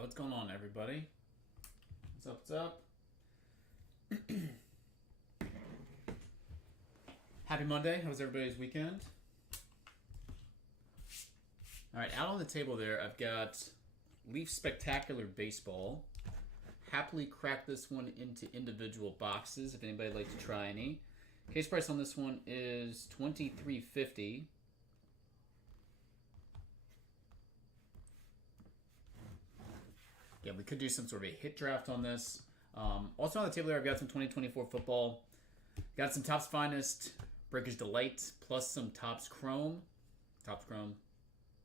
What's going on, everybody? What's up? Happy Monday. How was everybody's weekend? All right, out on the table there, I've got Leaf Spectacular Baseball. Happily cracked this one into individual boxes if anybody'd like to try any. Case price on this one is $23.50. Yeah, we could do some sort of a hit draft on this. Also on the table there, I've got some 2024 football. Got some Topps Finest, Breakers Delight, plus some Topps Chrome. Topps Chrome,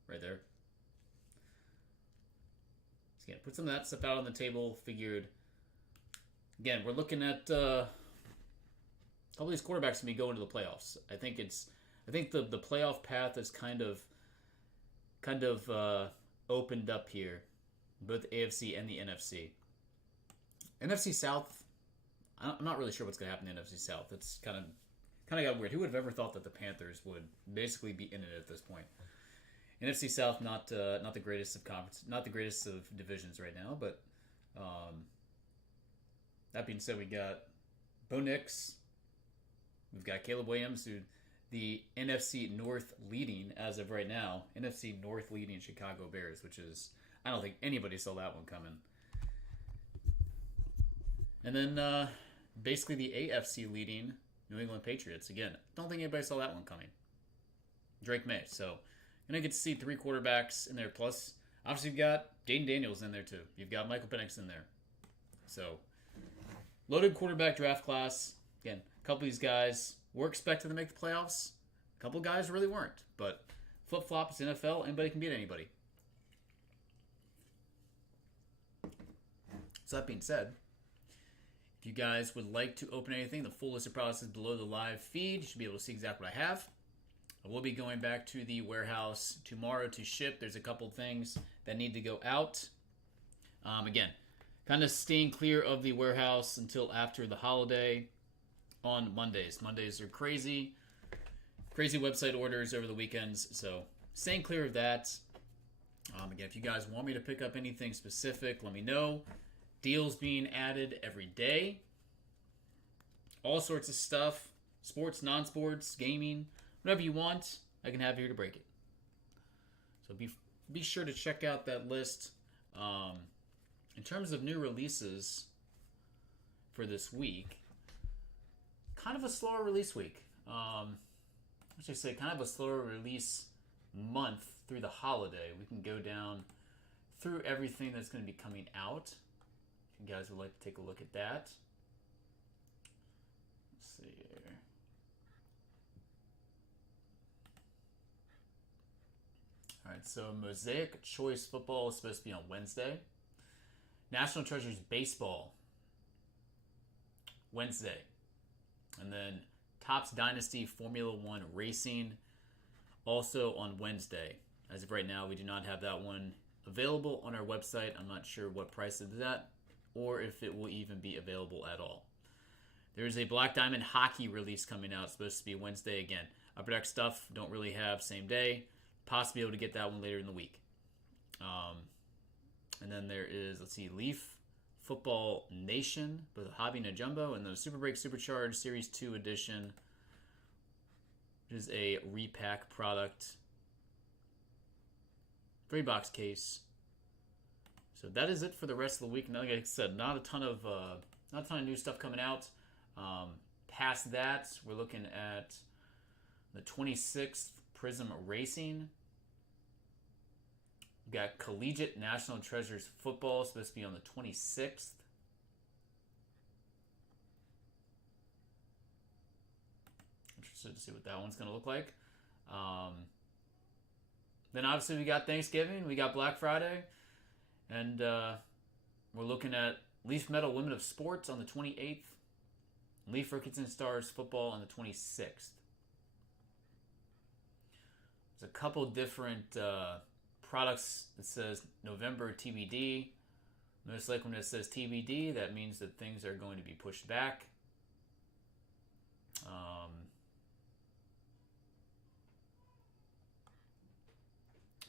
right there. So again, put some of that stuff out on the table. Figured, again, we're looking at a couple of these quarterbacks to be going to the playoffs. I think the playoff path is kind of opened up here, both the AFC and the NFC. NFC South, I'm not really sure what's going to happen in the NFC South. It's kind of got weird. Who would have ever thought that the Panthers would basically be in it at this point? NFC South, not the greatest of conference, not the greatest of divisions right now. But that being said, we got Bo Nix, we've got Caleb Williams, who the NFC North leading as of right now. NFC North leading Chicago Bears, which is, I don't think anybody saw that one coming. And then basically the AFC leading New England Patriots. Again, don't think anybody saw that one coming. Drake May. So you're going to get to see three quarterbacks in there. Plus, obviously you've got Jaden Daniels in there too. You've got Michael Penix in there. So loaded quarterback draft class. Again, a couple of these guys were expected to make the playoffs. A couple of guys really weren't. But flip-flop, it's NFL. Anybody can beat anybody. So that being said, if you guys would like to open anything, the full list of products is below the live feed. You should be able to see exactly what I have. I will be going back to the warehouse tomorrow to ship. There's a couple things that need to go out. Again, kind of staying clear of the warehouse until after the holiday on Mondays. Mondays are crazy website orders over the weekends, so staying clear of that. Again, if you guys want me to pick up anything specific, let me know. Deals being added every day. All sorts of stuff. Sports, non-sports, gaming. Whatever you want, I can have here to break it. So be sure to check out that list. In terms of new releases for this week, kind of a slower release week. I should say kind of a slower release month through the holiday. We can go down through everything that's going to be coming out. If you guys would like to take a look at that. Let's see here. Alright, so Mosaic Choice Football is supposed to be on Wednesday. National Treasures Baseball, Wednesday. And then Topps Dynasty Formula One Racing, also on Wednesday. As of right now, we do not have that one available on our website. I'm not sure what price it is at, or if it will even be available at all. There's a Black Diamond Hockey release coming out. It's supposed to be Wednesday again. Upper Deck stuff, don't really have same day. Possibly able to get that one later in the week. And then there is, let's see, Leaf Football Nation, both Hobby and a Jumbo, and the Super Break Supercharged Series 2 edition, which is a repack product. 3-box case. So that is it for the rest of the week. Now, like I said, not a ton of new stuff coming out. Past that, we're looking at the 26th Prism Racing. We've got Collegiate National Treasures Football, supposed to be on the 26th. Interested to see what that one's going to look like. Then obviously we got Thanksgiving, we got Black Friday. And we're looking at Leaf Metal Women of Sports on the 28th. Leaf Rookies and Stars Football on the 26th. There's a couple different products that says November TBD. Most likely when it says TBD, that means that things are going to be pushed back.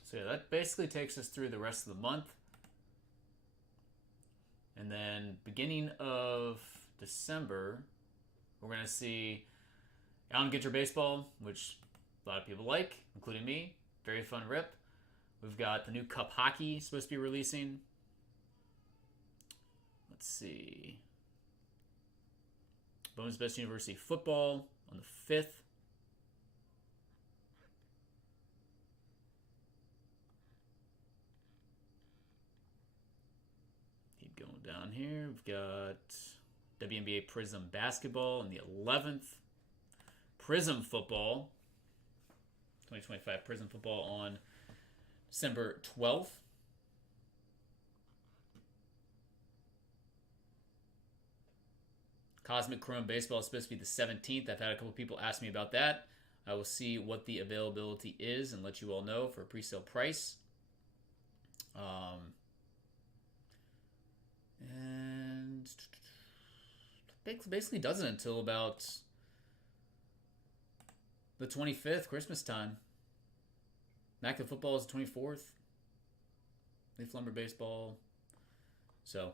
So yeah, that basically takes us through the rest of the month. And then beginning of December, we're going to see Allen Ginter Baseball, which a lot of people like, including me. Very fun rip. We've got the new Cup Hockey supposed to be releasing. Let's see. Bowman's Best University Football on the 5th. Keep going down here. We've got WNBA Prism Basketball on the 11th. Prism Football. 2025 Prism Football on December 12th. Cosmic Chrome Baseball is supposed to be the 17th. I've had a couple people ask me about that. I will see what the availability is and let you all know for a pre-sale price. And basically does it until about the 25th, Christmas time. Immaculate Football is the 24th. Leaf Lumber Baseball. So,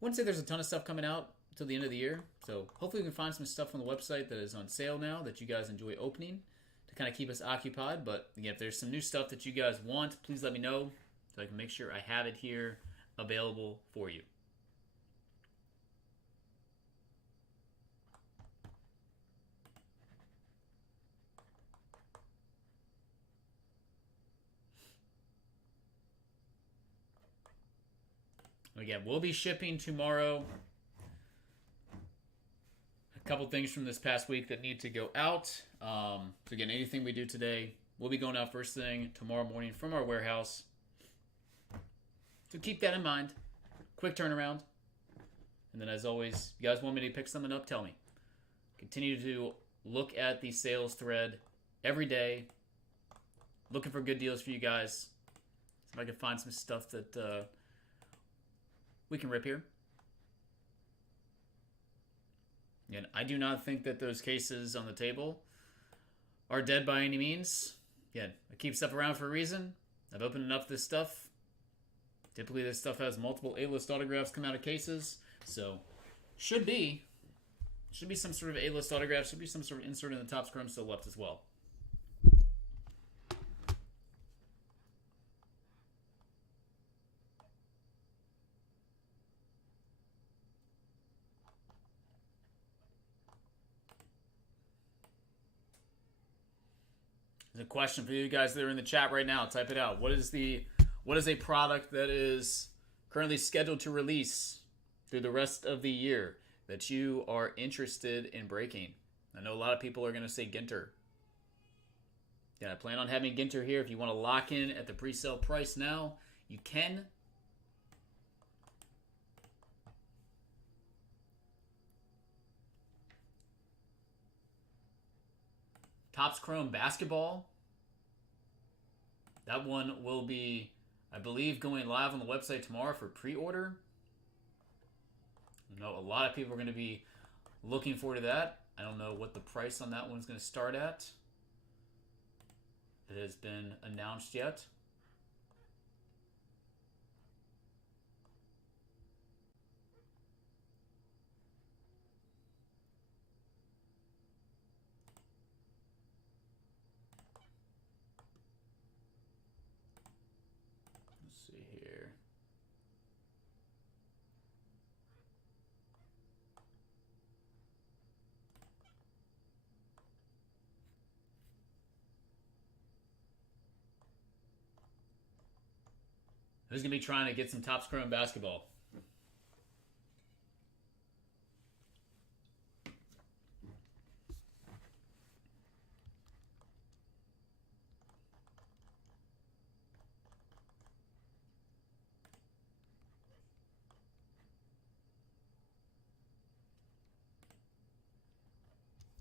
wouldn't say there's a ton of stuff coming out till the end of the year. So hopefully we can find some stuff on the website that is on sale now that you guys enjoy opening to kind of keep us occupied. But again, if there's some new stuff that you guys want, please let me know so I can make sure I have it here available for you. Again, we'll be shipping tomorrow. A couple things from this past week that need to go out. So again, anything we do today will be going out first thing tomorrow morning from our warehouse. So keep that in mind. Quick turnaround. And then as always, if you guys want me to pick something up, tell me. Continue to look at the sales thread every day. Looking for good deals for you guys. See if I can find some stuff that we can rip here. And I do not think that those cases on the table are dead by any means. Again, I keep stuff around for a reason. I've opened enough of this stuff. Typically this stuff has multiple A-list autographs come out of cases. So, should be some sort of A-list autograph. Should be some sort of insert in the Topps Chrome still left as well. There's a question for you guys that are in the chat right now. Type it out. What is a product that is currently scheduled to release through the rest of the year that you are interested in breaking? I know a lot of people are going to say Ginter. Yeah, I plan on having Ginter here. If you want to lock in at the pre-sale price now, you can. Topps Chrome Basketball. That one will be, I believe, going live on the website tomorrow for pre-order. I know a lot of people are going to be looking forward to that. I don't know what the price on that one's going to start at. It has been announced yet. Who's going to be trying to get some Topps Chrome basketball?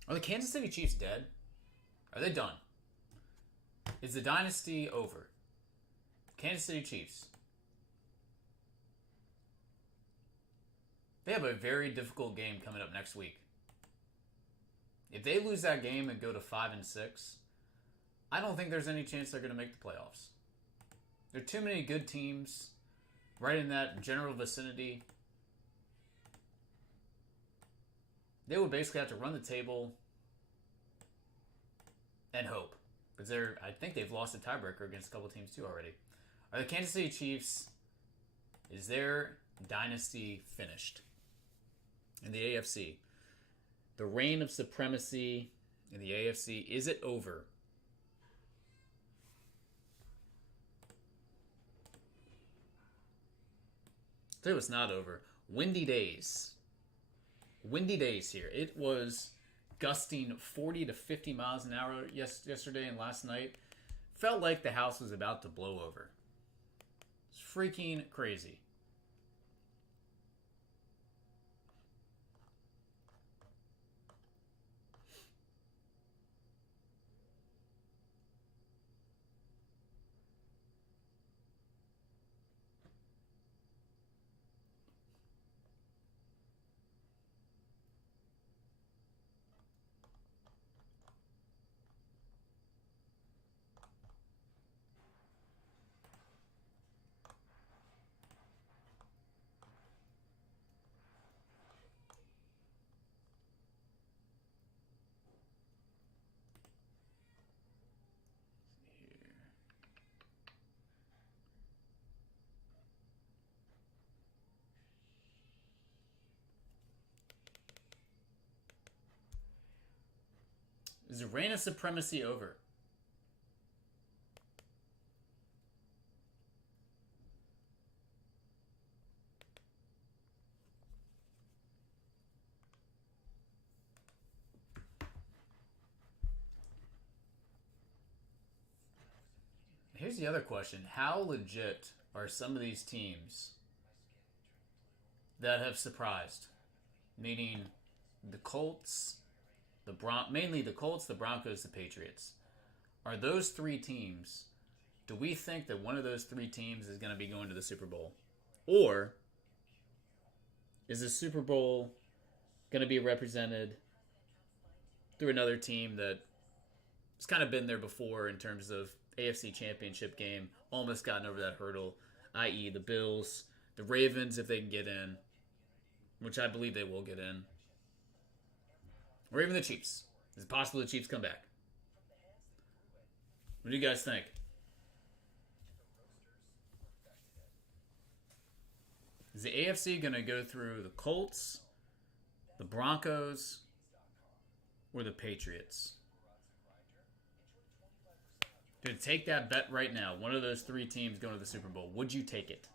Are the Kansas City Chiefs dead? Are they done? Is the dynasty over? Kansas City Chiefs. They have a very difficult game coming up next week. If they lose that game and go to 5-6, I don't think there's any chance they're going to make the playoffs. There are too many good teams right in that general vicinity. They would basically have to run the table and hope. Because I think they've lost a tiebreaker against a couple teams too already. Are the Kansas City Chiefs, is their dynasty finished? In the AFC, the reign of supremacy in the AFC, is it over? I'll tell you what's not over. Windy days. Windy days here. It was gusting 40 to 50 miles an hour yesterday and last night. Felt like the house was about to blow over. It's freaking crazy. Is the reign of supremacy over? Here's the other question. How legit are some of these teams that have surprised? Meaning the Colts, mainly the Colts, the Broncos, the Patriots. Are those three teams, do we think that one of those three teams is going to be going to the Super Bowl? Or is the Super Bowl going to be represented through another team that has kind of been there before in terms of AFC Championship game, almost gotten over that hurdle, i.e. the Bills, the Ravens if they can get in, which I believe they will get in, or even the Chiefs. Is it possible the Chiefs come back? What do you guys think? Is the AFC going to go through the Colts, the Broncos, or the Patriots? Dude, take that bet right now. One of those three teams going to the Super Bowl. Would you take it?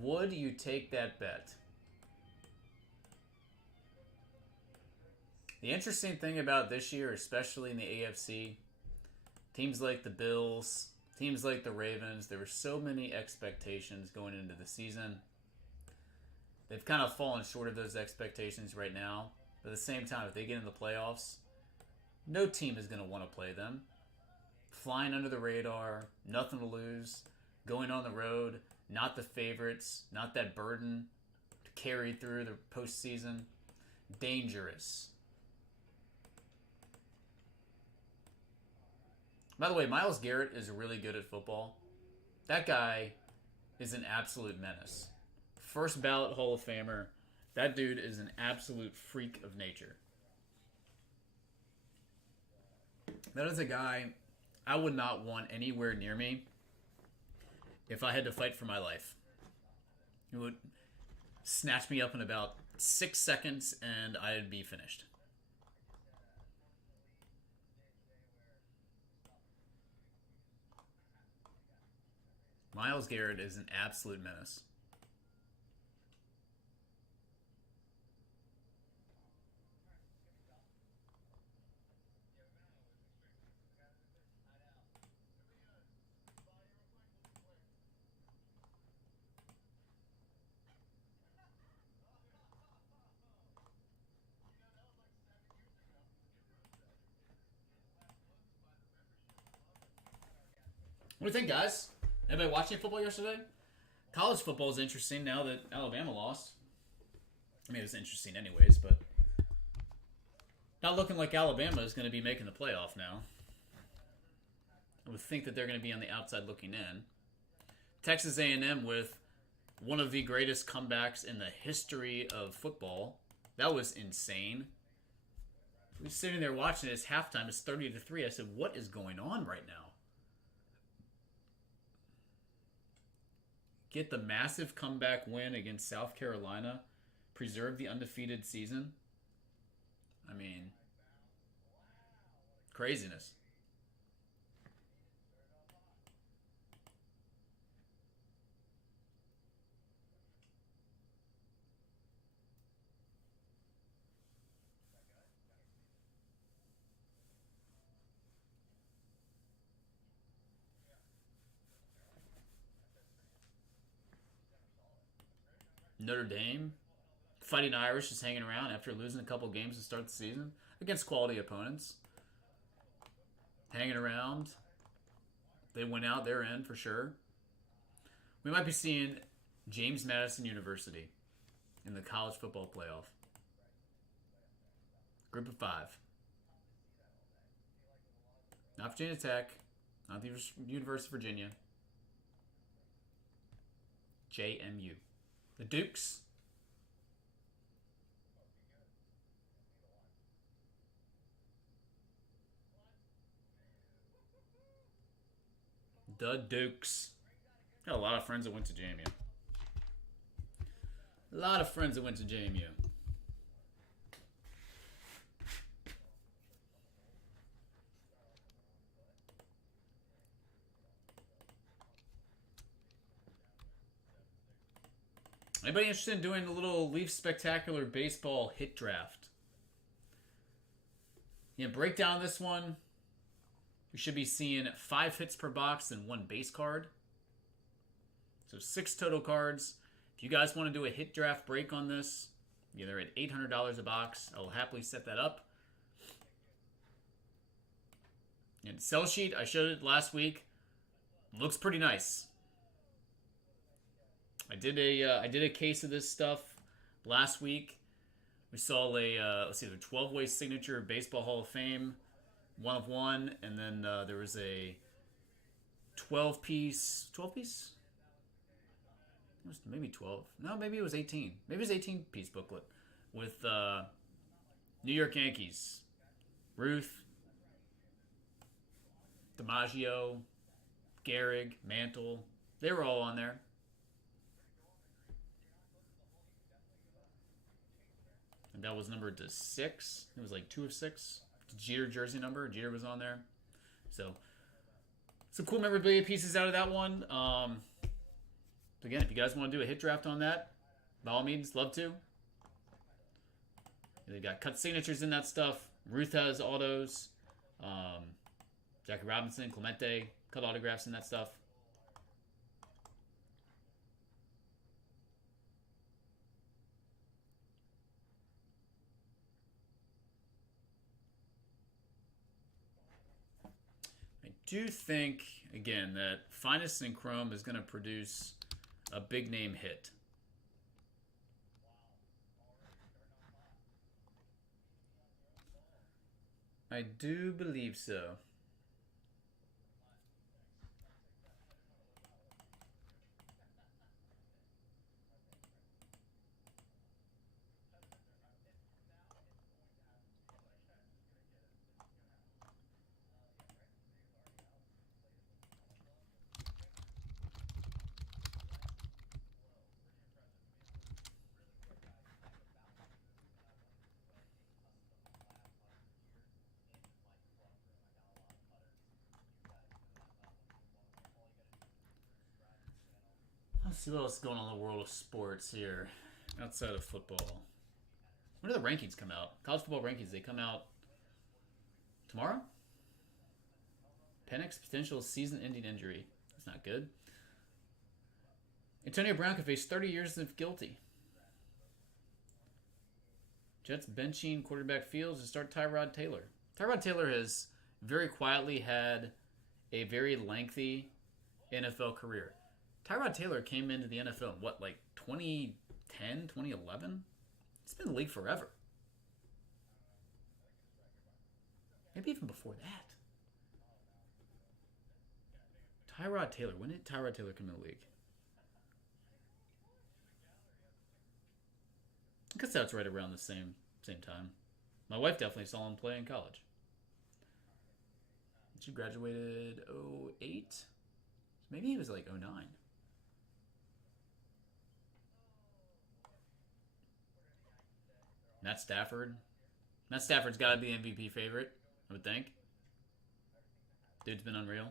Would you take that bet? The interesting thing about this year, especially in the AFC, teams like the Bills, teams like the Ravens, there were so many expectations going into the season. They've kind of fallen short of those expectations right now. But at the same time, if they get in the playoffs, no team is going to want to play them. Flying under the radar, nothing to lose, going on the road, not the favorites, not that burden to carry through the postseason. Dangerous. By the way, Myles Garrett is really good at football. That guy is an absolute menace. First ballot Hall of Famer. That dude is an absolute freak of nature. That is a guy I would not want anywhere near me if I had to fight for my life. He would snatch me up in about 6 seconds and I'd be finished. Myles Garrett is an absolute menace. What do you think, guys? Anybody watching football yesterday? College football is interesting now that Alabama lost. I mean, it was interesting anyways, but not looking like Alabama is going to be making the playoff now. I would think that they're going to be on the outside looking in. Texas A&M with one of the greatest comebacks in the history of football. That was insane. We were sitting there watching it. It's halftime. It's 30-3. I said, what is going on right now? Get the massive comeback win against South Carolina. Preserve the undefeated season. I mean, craziness. Notre Dame, Fighting Irish, just hanging around after losing a couple games to start the season against quality opponents. Hanging around. They went out, they're in for sure. We might be seeing James Madison University in the college football playoff. Group of 5. Not Virginia Tech, not the University of Virginia. JMU. The Dukes. The Dukes. Got a lot of friends that went to JMU. A lot of friends that went to JMU. Anybody interested in doing a little Leaf Spectacular Baseball hit draft? Yeah, break down this one. We should be seeing 5 hits per box and 1 base card. So 6 total cards. If you guys want to do a hit draft break on this, they're at $800 a box. I will happily set that up. And sell sheet, I showed it last week. Looks pretty nice. I did a case of this stuff last week. We saw a 12-way signature Baseball Hall of Fame, 1 of 1, and then there was a 12-piece. Maybe 12. No, maybe it was 18. Maybe it was 18-piece booklet with New York Yankees, Ruth, DiMaggio, Gehrig, Mantle. They were all on there. And that was numbered to 6. It was like 2 of 6. Jeter jersey number. Jeter was on there. So, some cool memorabilia pieces out of that one. Again, if you guys want to do a hit draft on that, by all means, love to. They've got cut signatures in that stuff. Ruth has autos. Jackie Robinson, Clemente, cut autographs in that stuff. I do think, again, that Finest in Chrome is going to produce a big name hit. I do believe so. Let's see what else is going on in the world of sports here outside of football. When do the rankings come out? College football rankings, they come out tomorrow? Penix potential season-ending injury. That's not good. Antonio Brown could face 30 years of guilty. Jets benching quarterback Fields to start Tyrod Taylor. Tyrod Taylor has very quietly had a very lengthy NFL career. Tyrod Taylor came into the NFL in 2010, 2011? It's been in the league forever. Maybe even before that. Tyrod Taylor. When did Tyrod Taylor come in the league? I guess that's right around the same time. My wife definitely saw him play in college. She graduated 08? Maybe he was like 09. Matt Stafford. Matt Stafford's got to be the MVP favorite, I would think. Dude's been unreal.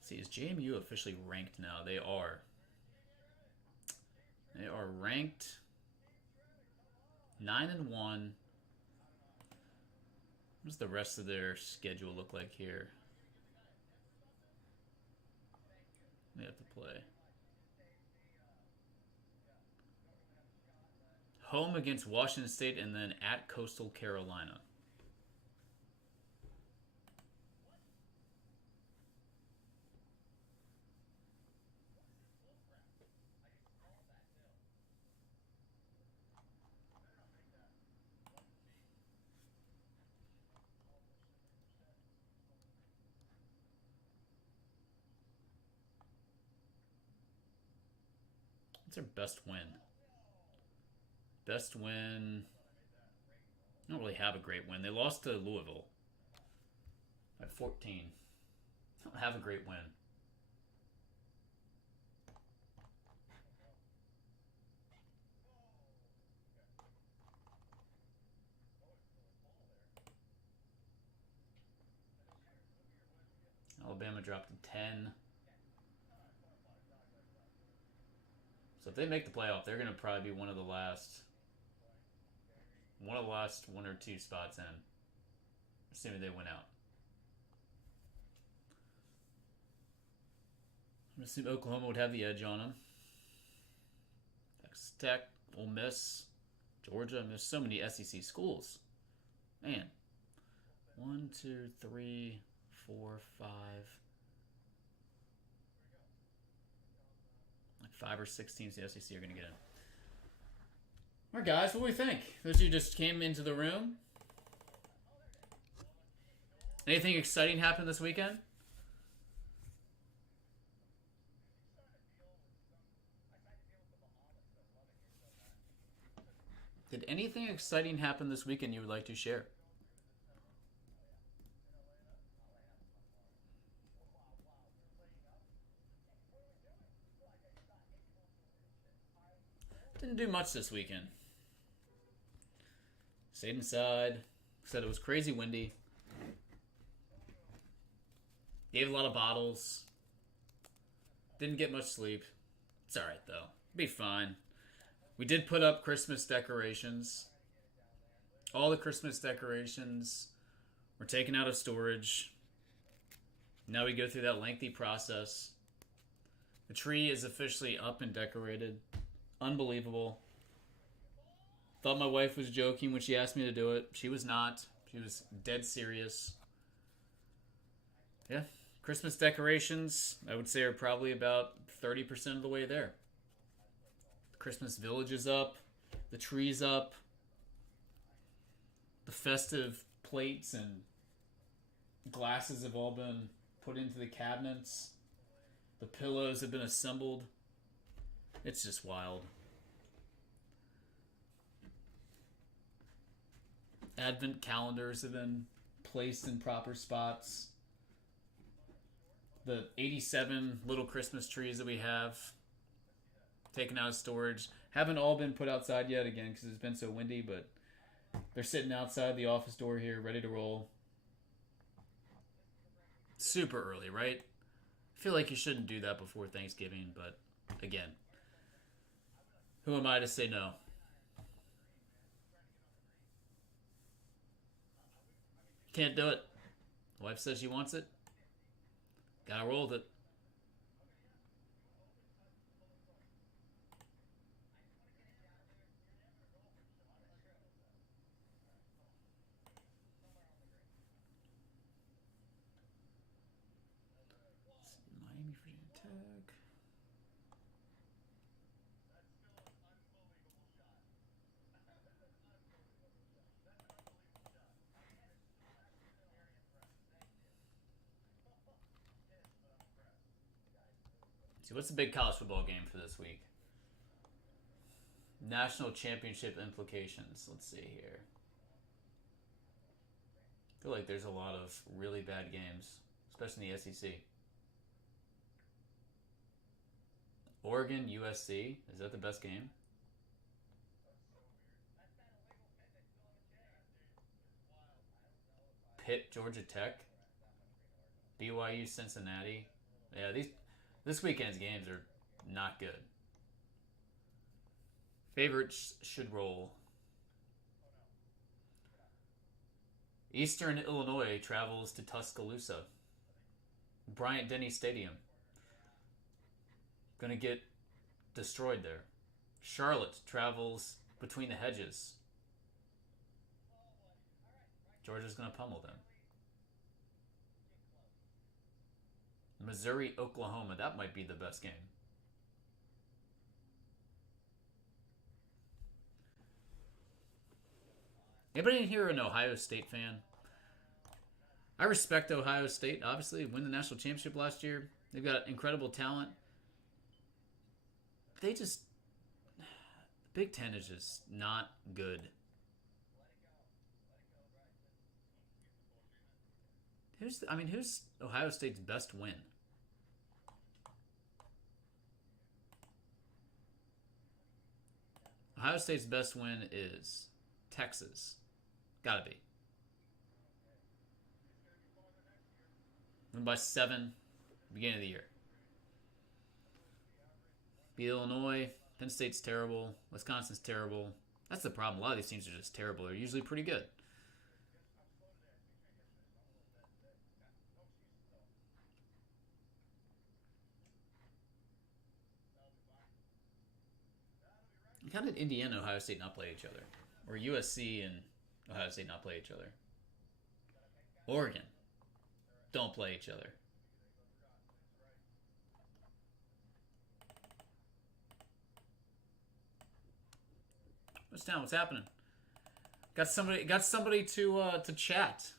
See, is JMU officially ranked now? They are. They are ranked 9-1. What does the rest of their schedule look like here? They have to play. Home against Washington State and then at Coastal Carolina. What's their best win? Best win. I don't really have a great win. They lost to Louisville by 14. I don't have a great win. Alabama dropped to 10. So if they make the playoff, they're going to probably be one of the last one or two spots in, assuming they win out. I'm going to assume Oklahoma would have the edge on them. Texas Tech, Ole Miss, Georgia. There's so many SEC schools. Man. 1, 2, 3, 4, 5. Like 5 or 6 teams in the SEC are going to get in. All right, guys, what do we think? Those of you just came into the room. Anything exciting happen this weekend? Did anything exciting happen this weekend you would like to share? Didn't do much this weekend. Stayed inside. Said it was crazy windy. Gave a lot of bottles. Didn't get much sleep. It's alright though. Be fine. We did put up Christmas decorations. All the Christmas decorations were taken out of storage. Now we go through that lengthy process. The tree is officially up and decorated. Unbelievable. Thought my wife was joking when she asked me to do it. She was not. She was dead serious. Yeah. Christmas decorations, I would say, are probably about 30% of the way there. The Christmas village is up. The tree's up. The festive plates and glasses have all been put into the cabinets. The pillows have been assembled. It's just wild. Advent calendars have been placed in proper spots. The 87 little Christmas trees that we have taken out of storage haven't all been put outside yet, again, because it's been so windy, but they're sitting outside the office door here, ready to roll. Super early, right? I feel like you shouldn't do that before Thanksgiving, but again, who am I to say no? Can't do it. Wife says she wants it. Gotta roll with it. See, what's the big college football game for this week? National championship implications. Let's see here. I feel like there's a lot of really bad games, especially in the SEC. Oregon, USC. Is that the best game? Pitt, Georgia Tech. BYU, Cincinnati. Yeah, this weekend's games are not good. Favorites should roll. Eastern Illinois travels to Tuscaloosa. Bryant-Denny Stadium. Gonna get destroyed there. Charlotte travels between the hedges. Georgia's gonna pummel them. Missouri, Oklahoma. That might be the best game. Anybody in here an Ohio State fan? I respect Ohio State. Obviously, win the national championship last year. They've got incredible talent. They just... Big Ten is just not good. Who's Ohio State's best win? Ohio State's best win is Texas. Gotta be. Win by 7, beginning of the year. Beat Illinois. Penn State's terrible. Wisconsin's terrible. That's the problem. A lot of these teams are just terrible. They're usually pretty good. How did Indiana and Ohio State not play each other? Or USC and Ohio State not play each other? Oregon don't play each other. What's down? What's happening? Got somebody to chat.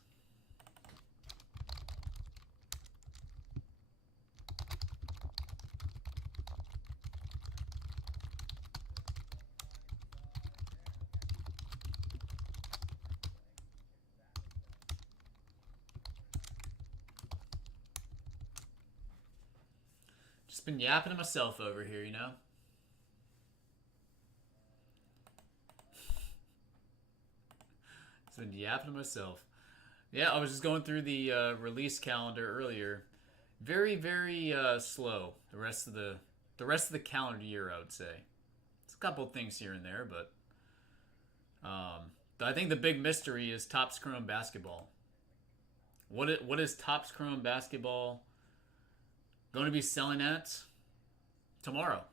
Just been yapping to myself over here, you know? Just been yapping to myself. Yeah, I was just going through the release calendar earlier. Very, very slow. The rest of the calendar year, I would say. It's a couple of things here and there, but I think the big mystery is Topps Chrome Basketball. What is Topps Chrome Basketball going to be selling at tomorrow?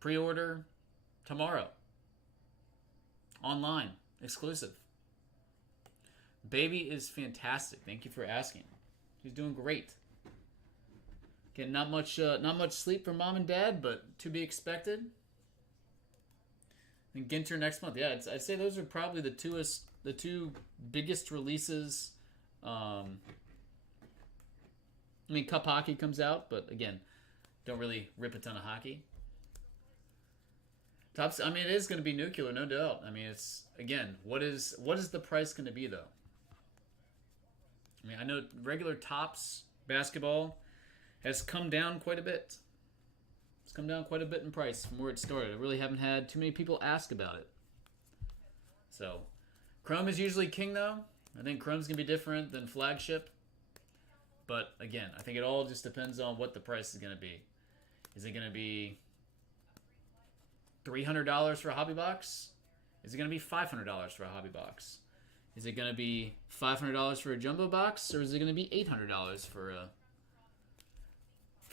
Pre-order tomorrow. Online. Exclusive. Baby is fantastic. Thank you for asking. She's doing great. Getting not much sleep from mom and dad, but to be expected. And Ginter next month. Yeah, I'd say those are probably the two biggest releases. I mean, Cup Hockey comes out, but again, don't really rip a ton of hockey. Topps, I mean, it is going to be nuclear, no doubt. I mean, it's, again, what is the price going to be, though? I mean, I know regular Topps basketball has come down quite a bit. It's come down quite a bit in price from where it started. I really haven't had too many people ask about it. So, Chrome is usually king, though. I think Chrome's going to be different than Flagship. But, again, I think it all just depends on what the price is going to be. Is it going to be $300 for a hobby box? Is it going to be $500 for a hobby box? Is it going to be $500 for a jumbo box? Or is it going to be $800 for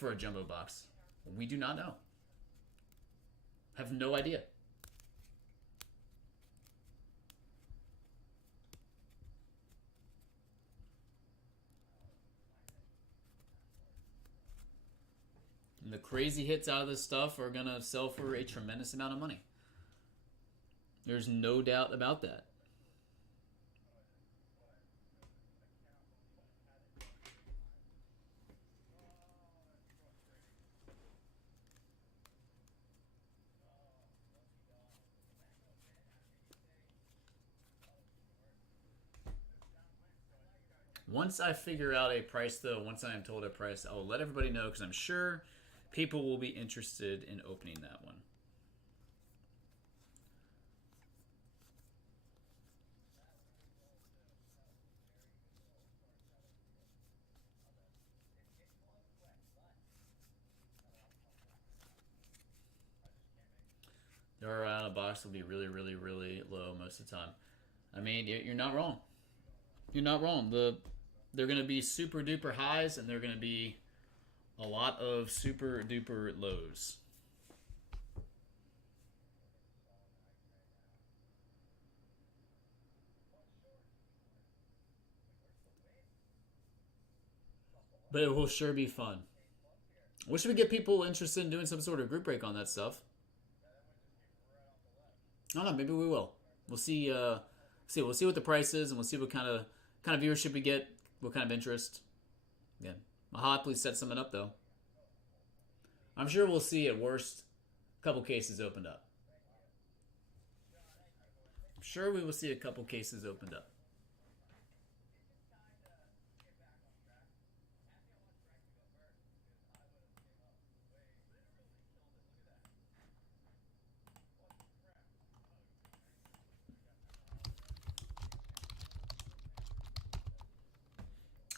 a jumbo box? We do not know. Have no idea. And the crazy hits out of this stuff are going to sell for a tremendous amount of money. There's no doubt about that. Once I figure out a price, though, once I am told a price, I will let everybody know because I'm sure people will be interested in opening that one. The ROI on a box will be really, really, really low most of the time. I mean, you're not wrong. You're not wrong. They're going to be super duper highs, and they're going to be a lot of super duper lows. But it will sure be fun. Wish we get people interested in doing some sort of group break on that stuff. I don't know. Maybe we will. We'll see. We'll see what the price is, and we'll see what kind of viewership we get, what kind of interest. Yeah, I'll happily set something up though. I'm sure we'll see at worst a couple cases opened up. I'm sure we will see a couple cases opened up.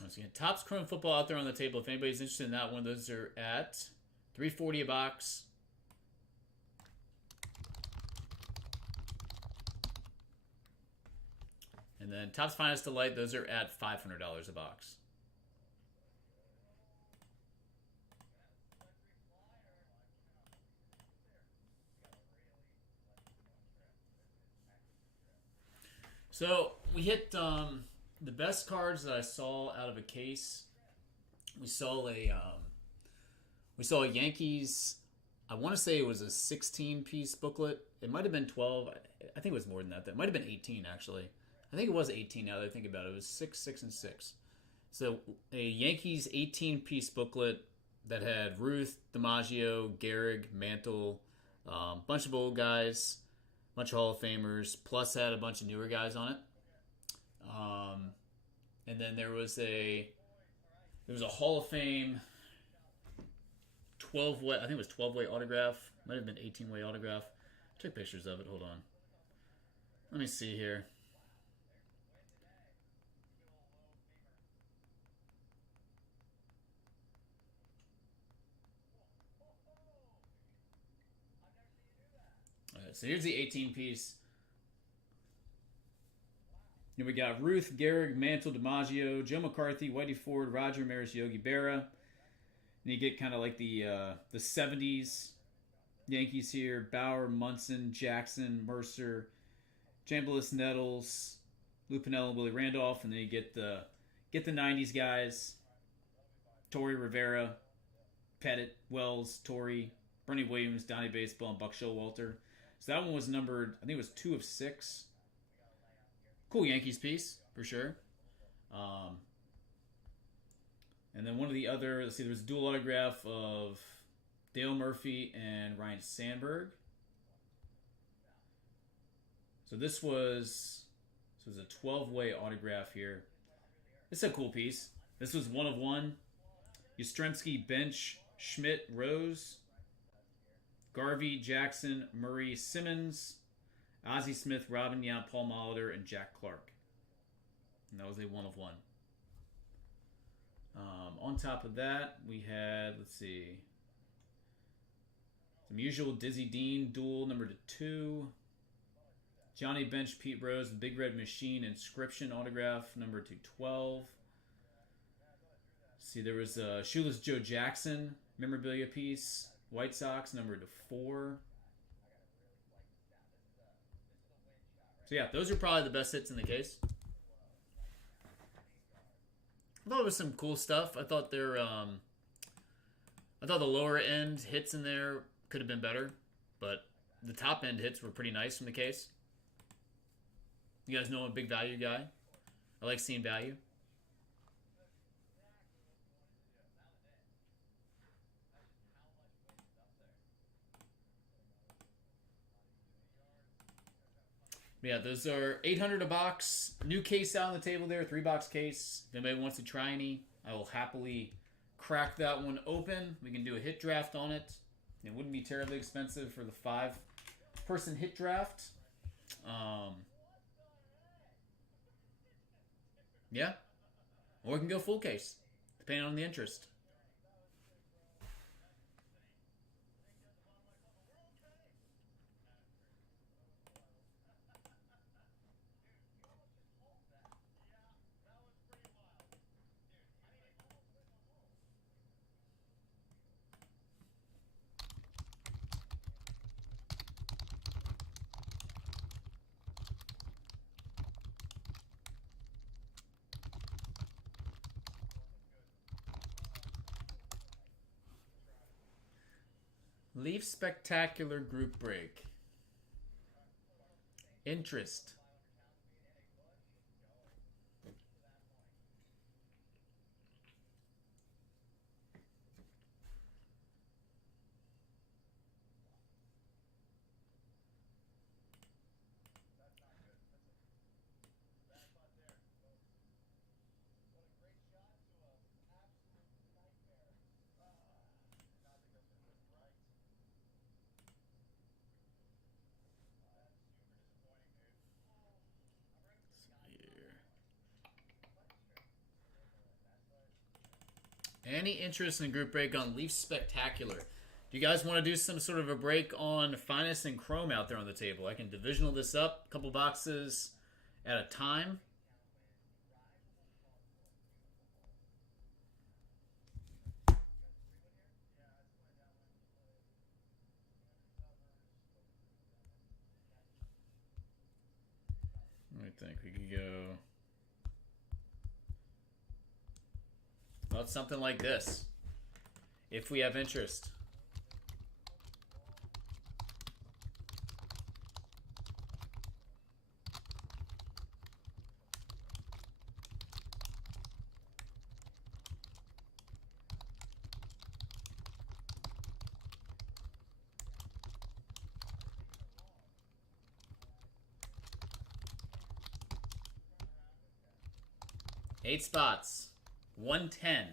Once again, Topps Chrome Football out there on the table. If anybody's interested in that one, those are at $340 a box. And then Topps Finest Delight, those are at $500 a box. So we hit the best cards that I saw out of a case. We saw a Yankees. I want to say it was a 16-piece booklet. It might have been 12. I think it was more than that. That might have been 18 actually. I think it was 18 now that I think about it. It was 6, 6, and 6. So a Yankees 18-piece booklet that had Ruth, DiMaggio, Gehrig, Mantle, bunch of old guys, bunch of Hall of Famers, plus had a bunch of newer guys on it. And then there was a Hall of Fame 12-way, I think it was 12-way autograph. Might have been 18-way autograph. I took pictures of it. Hold on. Let me see here. So here's the 18-piece. Here we got Ruth, Gehrig, Mantle, DiMaggio, Joe McCarthy, Whitey Ford, Roger Maris, Yogi Berra. And you get kind of like the 70s Yankees here. Bauer, Munson, Jackson, Mercer, Chambliss, Nettles, Lou Piniella, and Willie Randolph. And then you get the 90s guys. Torrey, Rivera, Pettit, Wells, Torrey, Bernie Williams, Donnie Baseball, and Buck Showalter. So that one was numbered, I think it was 2 of 6. Cool Yankees piece, for sure. And then one of the other, let's see, there was a dual autograph of Dale Murphy and Ryan Sandberg. So this was a 12-way autograph here. It's a cool piece. This was 1 of 1. Yastrzemski, Bench, Schmidt, Rose, Garvey, Jackson, Murray, Simmons, Ozzie Smith, Robin Yount, Paul Molitor, and Jack Clark. And that was a 1 of 1. On top of that, we had, let's see, some usual Dizzy Dean duel number 2. Johnny Bench, Pete Rose, Big Red Machine inscription autograph number 212. See, there was a Shoeless Joe Jackson memorabilia piece, White Sox number 4. So yeah, those are probably the best hits in the case. I thought it was some cool stuff. I thought the lower end hits in there could have been better, but the top end hits were pretty nice from the case. You guys know I'm a big value guy. I like seeing value. Yeah, those are 800 a box. New case out on the table there, 3-box case. If anybody wants to try any, I will happily crack that one open. We can do a hit draft on it. It wouldn't be terribly expensive for the 5-person hit draft. Yeah. Or we can go full case, depending on the interest. Leaf Spectacular Group Break. Interest. Any interest in group break on Leaf Spectacular? Do you guys want to do some sort of a break on Finest and Chrome out there on the table? I can divisional this up, a couple boxes at a time. I think we could go about something like this, if we have interest. Eight spots. 110.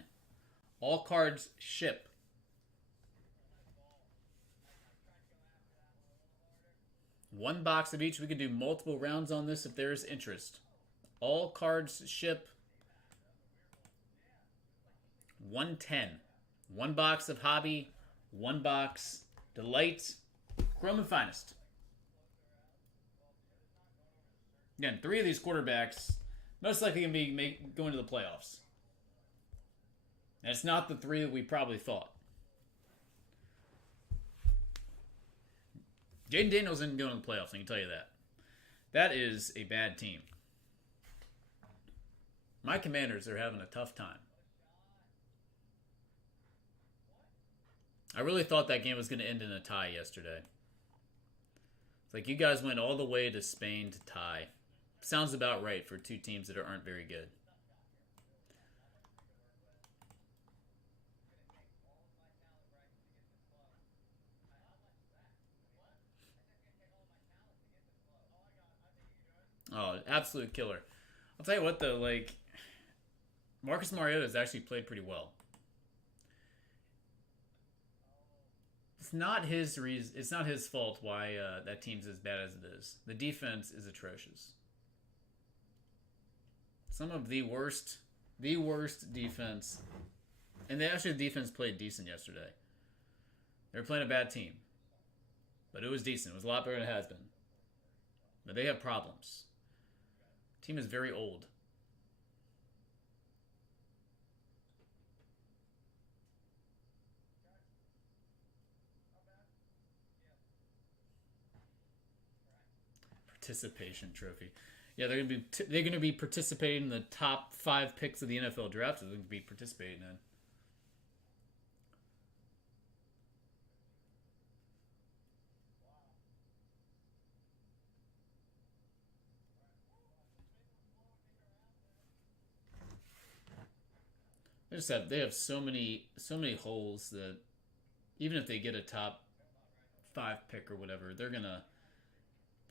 All cards ship. One box of each. We can do multiple rounds on this if there's interest. All cards ship. 110. One box of Hobby. One box Delight. Chrome and Finest. Again, 3 of these quarterbacks most likely going to be going to the playoffs. And it's not the 3 that we probably thought. Jaden Daniels isn't going to the playoffs, I can tell you that. That is a bad team. My Commanders are having a tough time. I really thought that game was going to end in a tie yesterday. It's like you guys went all the way to Spain to tie. Sounds about right for 2 teams that aren't very good. Oh, absolute killer. I'll tell you what, though, like, Marcus Mariota's actually played pretty well. It's not his reason. It's not his fault why that team's as bad as it is. The defense is atrocious. Some of the worst defense. And the defense played decent yesterday. They were playing a bad team. But it was decent. It was a lot better than it has been. But they have problems. The team is very old. Participation trophy. Yeah, they're gonna be participating in the top 5 picks of the NFL draft. They're going to be participating in. They have so many holes that even if they get a top 5 pick or whatever, they're gonna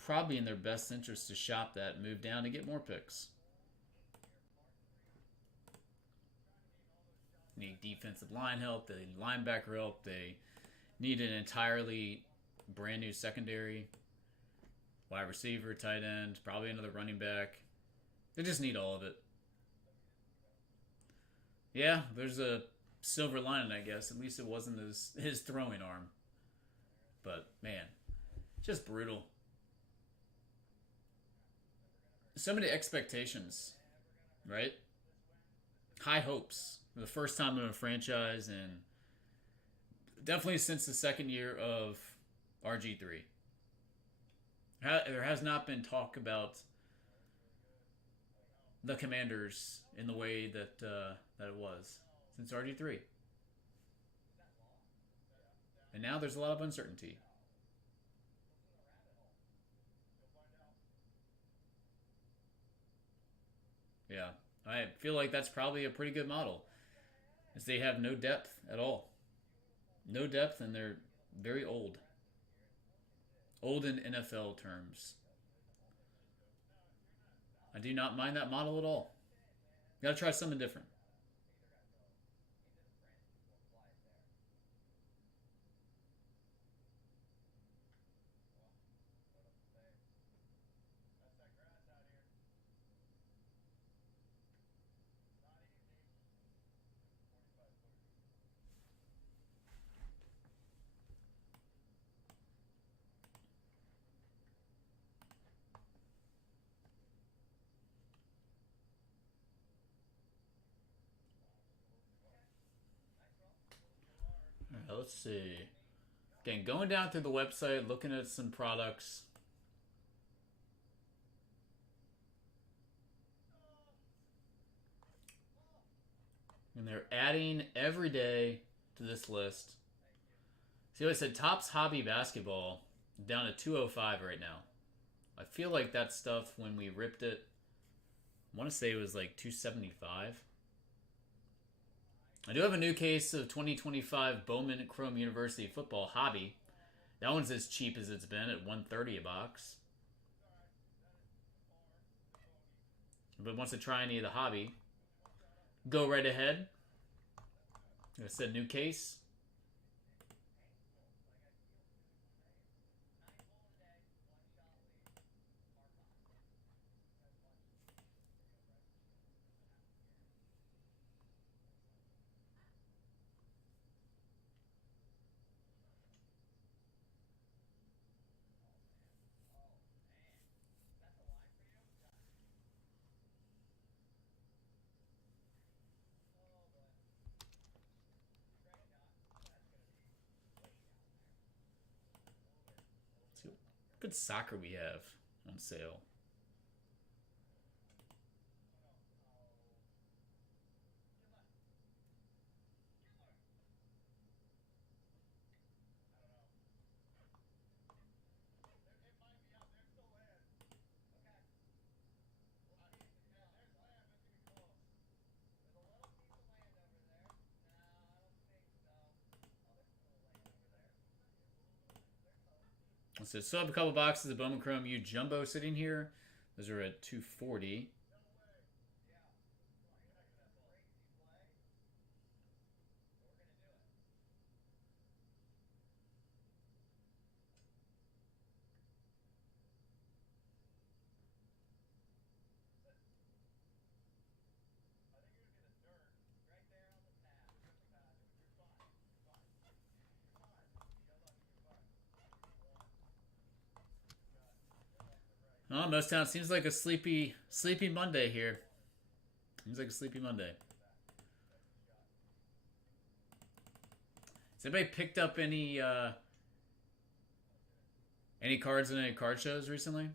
probably in their best interest to shop that, move down to get more picks. Need defensive line help. They need linebacker help. They need an entirely brand new secondary. Wide receiver, tight end, probably another running back. They just need all of it. Yeah, there's a silver lining, I guess. At least it wasn't his throwing arm. But, man, just brutal. So many expectations, right? High hopes. For the first time in a franchise, and definitely since the second year of RG3. There has not been talk about the Commanders in the way that it was since RG3. And now there's a lot of uncertainty. Yeah, I feel like that's probably a pretty good model, as they have no depth at all. No depth, and they're very old. Old in NFL terms. I do not mind that model at all. Gotta try something different. All right, let's see. Again, going down through the website, looking at some products. And they're adding every day to this list. See what I said? Topps Hobby Basketball down to 205 right now. I feel like that stuff when we ripped it, I want to say it was like 275. I do have a new case of 2025 Bowman Chrome University Football Hobby. That one's as cheap as it's been at $130 a box. But wants to try any of the hobby, go right ahead. Like I said, new case. Let's see what good soccer we have on sale. So still have a couple boxes of Bowman Chrome U Jumbo sitting here. Those are at $240. Oh, most towns seems like a sleepy Monday here. Seems like a sleepy Monday. Has anybody picked up any cards in any card shows recently?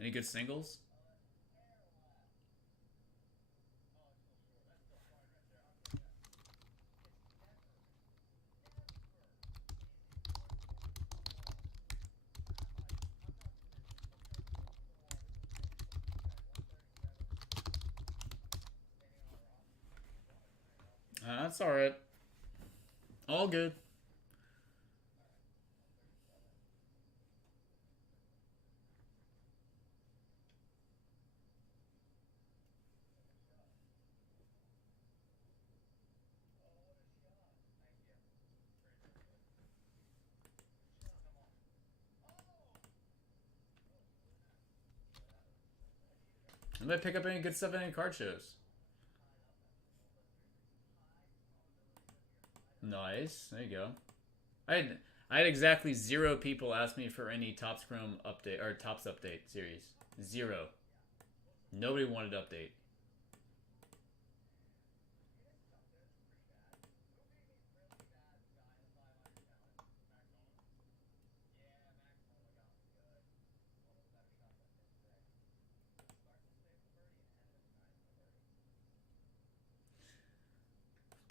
Any good singles? That's all right. All good. Anybody pick up any good stuff at any card shows? Nice. There you go. I had exactly 0 people ask me for any Topps Chrome update or Topps update series. 0. Nobody wanted to update.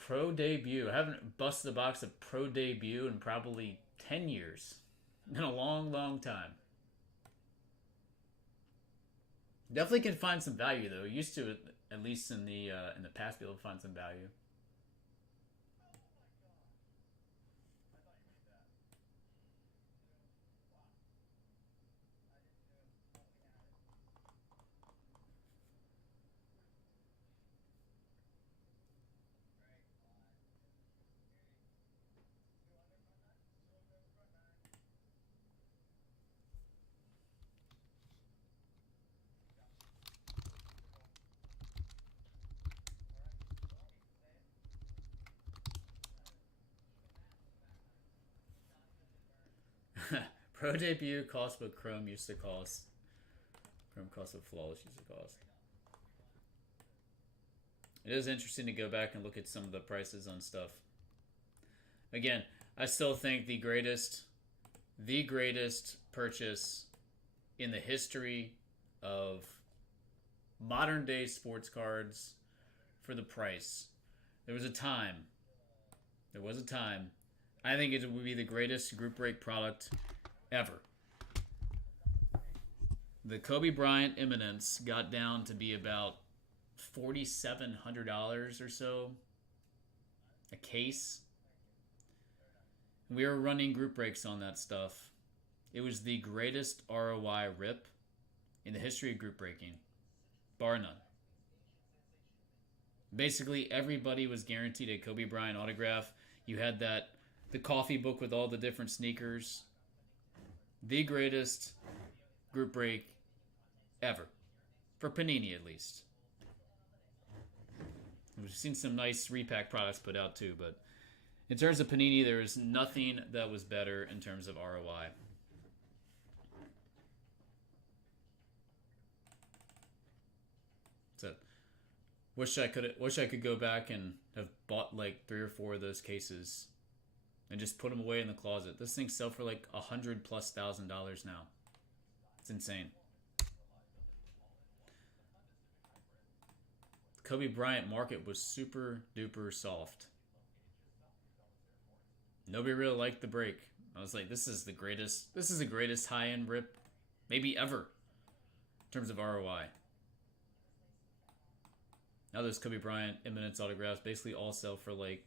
Pro debut. I haven't busted a box of pro debut in probably 10 years. In a long, long time. Definitely can find some value though. Used to, at least in the past, be able to find some value. Pro debut cost what Chrome used to cost. Chrome cost what Flawless used to cost. It is interesting to go back and look at some of the prices on stuff. Again, I still think the greatest purchase in the history of modern day sports cards for the price. There was a time. I think it would be the greatest group break product ever. The Kobe Bryant Eminence got down to be about $4,700 or so a case. We were running group breaks on that stuff. It was the greatest ROI rip in the history of group breaking, bar none. Basically, everybody was guaranteed a Kobe Bryant autograph. You had the coffee book with all the different sneakers. The greatest group break ever. For Panini, at least. We've seen some nice repack products put out, too, but in terms of Panini, there is nothing that was better in terms of ROI. So, wish I could go back and have bought like 3 or 4 of those cases and just put them away in the closet. This thing sells for like $100,000+ now. It's insane. The Kobe Bryant market was super duper soft. Nobody really liked the break. I was like, this is the greatest high-end rip maybe ever in terms of ROI. Now those Kobe Bryant Eminence autographs basically all sell for like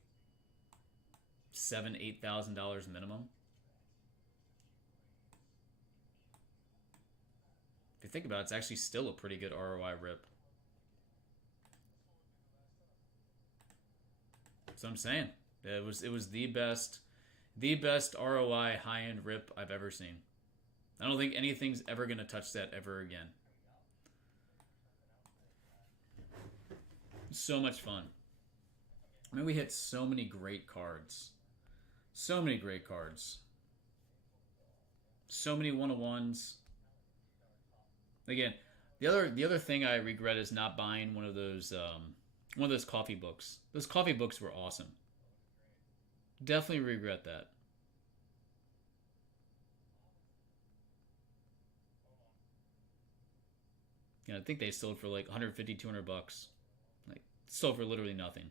$7,000-8,000 minimum. If you think about it, it's actually still a pretty good ROI rip. So I'm saying it was the best ROI high-end rip I've ever seen. I don't think anything's ever going to touch that ever again. So much fun. I mean, we hit so many great cards. So many great cards. So many one-of-ones. Again, the other thing I regret is not buying one of those coffee books. Those coffee books were awesome. Definitely regret that. Yeah, I think they sold for like $150-200. Like, sold for literally nothing.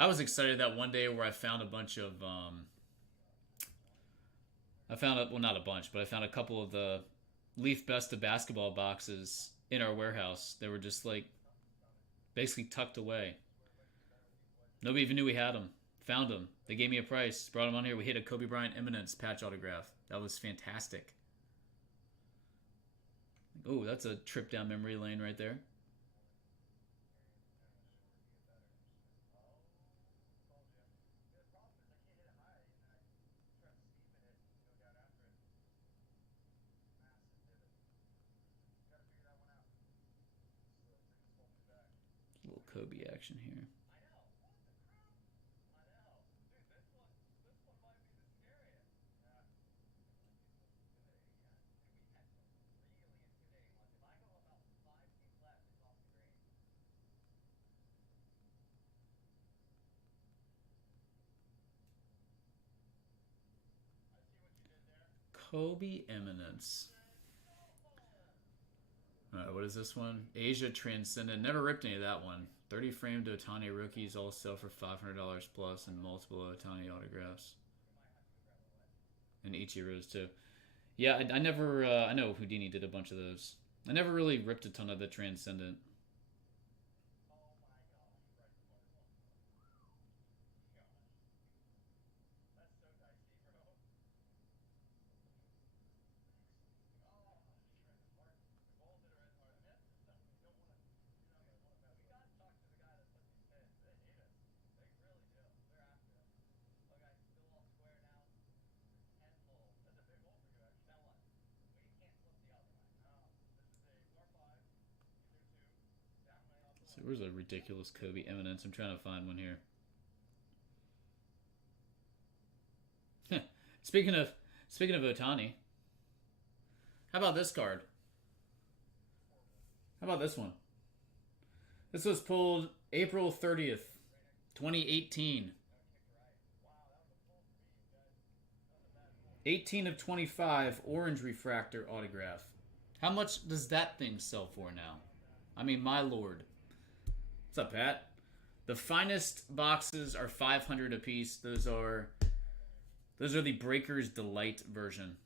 I was excited that one day where I found a bunch of well, not a bunch, but I found a couple of the Leaf Best of Basketball boxes in our warehouse. They were just like basically tucked away. Nobody even knew we had them. Found them. They gave me a price. Brought them on here. We hit a Kobe Bryant Eminence patch autograph. That was fantastic. Oh, that's a trip down memory lane right there. Kobe action here. Kobe Eminence. Alright, what is this one? Asia Transcendent. Never ripped any of that one. 30 framed Otani rookies all sell for $500 plus and multiple Otani autographs. And Ichiro's too. Yeah, I never, I know Houdini did a bunch of those. I never really ripped a ton of the Transcendent. So where's a ridiculous Kobe Eminence? I'm trying to find one here. Speaking of Otani, how about this card? How about this one? This was pulled April 30th, 2018. 18 of 25, orange refractor autograph. How much does that thing sell for now? I mean, my lord. What's up, Pat? The finest boxes are 500 apiece. Those are the Breaker's Delight version.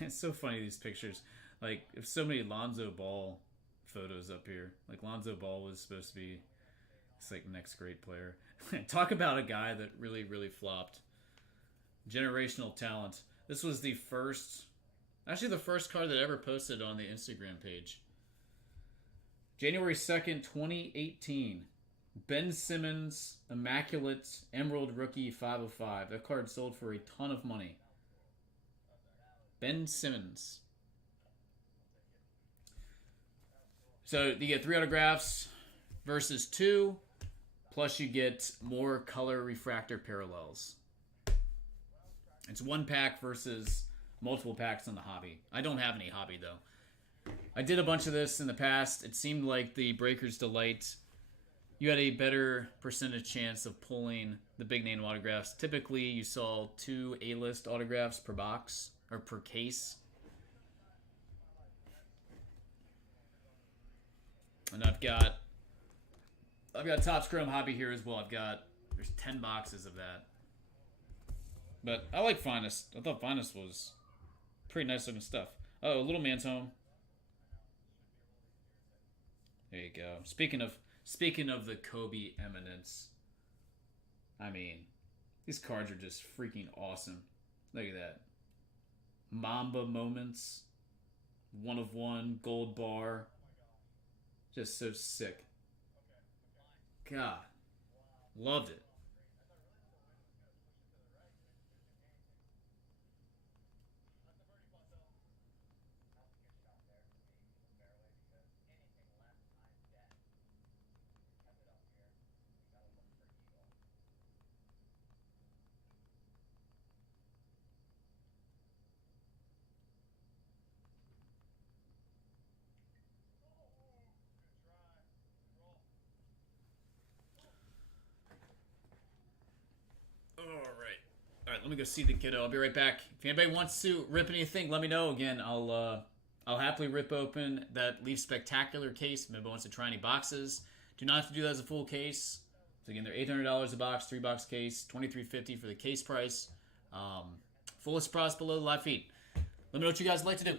It's so funny, these pictures. Like, if so many Lonzo Ball photos up here. Like, Lonzo Ball was supposed to be this, like, next great player. Talk about a guy that really, really flopped. Generational talent. This was the first... Actually, the first card that I ever posted on the Instagram page. January 2nd, 2018. Ben Simmons, Immaculate Emerald Rookie 505. That card sold for a ton of money. Ben Simmons. So you get 3 autographs versus 2, plus you get more color refractor parallels. It's 1 pack versus multiple packs on the hobby. I don't have any hobby though. I did a bunch of this in the past. It seemed like the Breaker's Delight, you had a better percentage chance of pulling the big name autographs. Typically, you saw 2 A-list autographs per box. Or per case. And I've got Topps Chrome Hobby here as well. There's 10 boxes of that. But I like Finest. I thought Finest was pretty nice looking stuff. Oh, Little Man's Home. There you go. Speaking of the Kobe Eminence. I mean, these cards are just freaking awesome. Look at that. Mamba Moments, 1 of 1, gold bar, just so sick. God, loved it. All right, let me go see the kiddo. I'll be right back. If anybody wants to rip anything, let me know. Again, I'll happily rip open that Leaf Spectacular case. If anybody wants to try any boxes, do not have to do that as a full case. So again, they're $800 a box, 3-box case, $23.50 for the case price. Fullest price below the live feed. Let me know what you guys like to do.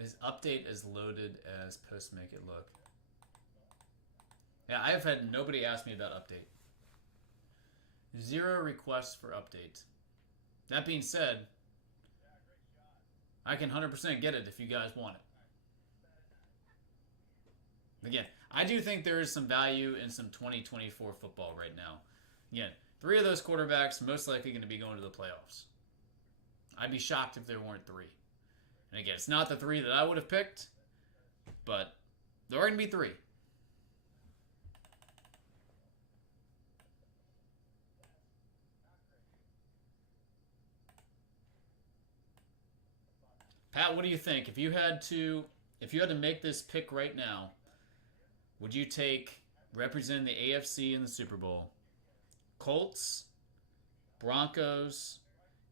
Is update as loaded as post make it look? Yeah, I have had nobody ask me about update. 0 requests for update. That being said, I can 100% get it if you guys want it. Again, I do think there is some value in some 2024 football right now. Again, 3 of those quarterbacks most likely going to be going to the playoffs. I'd be shocked if there weren't 3. And again, it's not the 3 that I would have picked, but there are going to be 3. Pat, what do you think? If you had to make this pick right now, would you take representing the AFC in the Super Bowl? Colts, Broncos,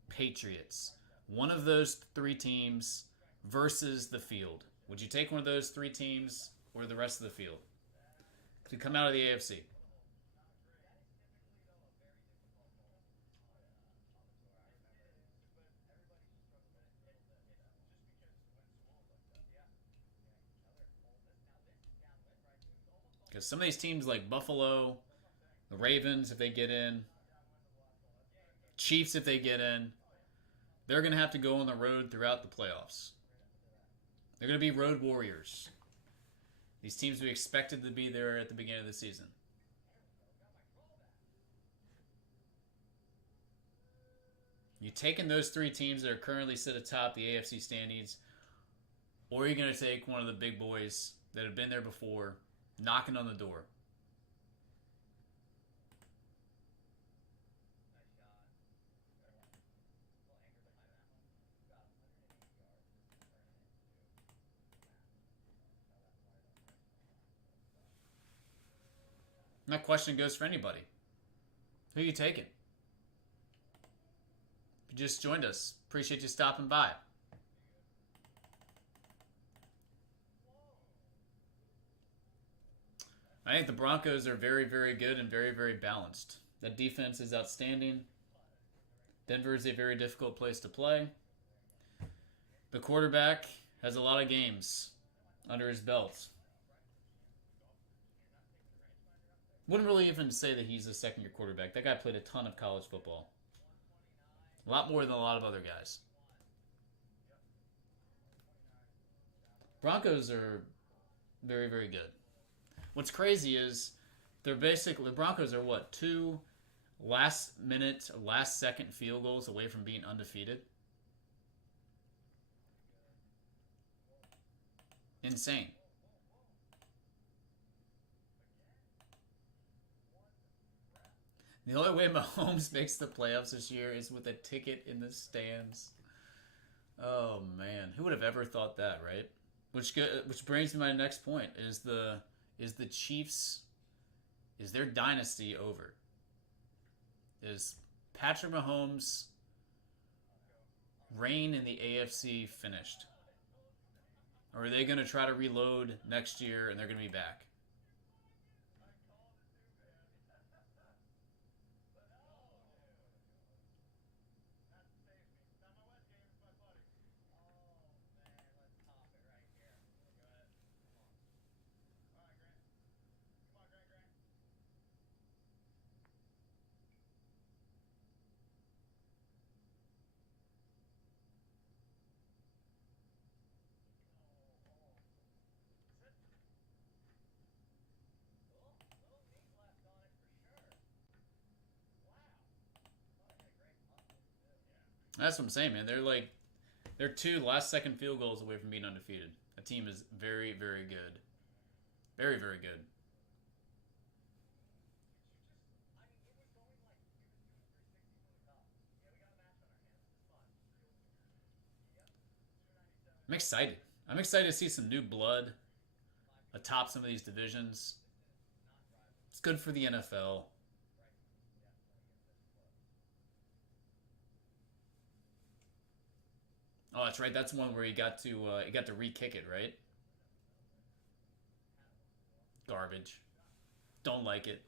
Patriots. One of those 3 teams versus the field. Would you take one of those 3 teams or the rest of the field to come out of the AFC? Because some of these teams like Buffalo, the Ravens, if they get in, Chiefs, if they get in, they're going to have to go on the road throughout the playoffs. They're going to be road warriors. These teams we expected to be there at the beginning of the season. You taking those 3 teams that are currently sit atop the AFC standings, or are you going to take one of the big boys that have been there before, knocking on the door? And that question goes for anybody. Who are you taking? If you just joined us, appreciate you stopping by. I think the Broncos are very, very good and very, very balanced. That defense is outstanding. Denver is a very difficult place to play. The quarterback has a lot of games under his belt. Wouldn't really even say that he's a second-year quarterback. That guy played a ton of college football. A lot more than a lot of other guys. Broncos are very, very good. What's crazy is they're basically, the Broncos are what, 2 last-minute, last-second field goals away from being undefeated? Insane. The only way Mahomes makes the playoffs this year is with a ticket in the stands. Oh man, who would have ever thought that, right? Which brings me to my next point: is the Chiefs, is their dynasty over? Is Patrick Mahomes' reign in the AFC finished? Or are they going to try to reload next year and they're going to be back? That's what I'm saying, man. They're 2 last-second field goals away from being undefeated. The team is very, very good. Very, very good. I'm excited. I'm excited to see some new blood atop some of these divisions. It's good for the NFL. Oh, that's right. That's one where you got to re-kick it, right? Garbage. Don't like it.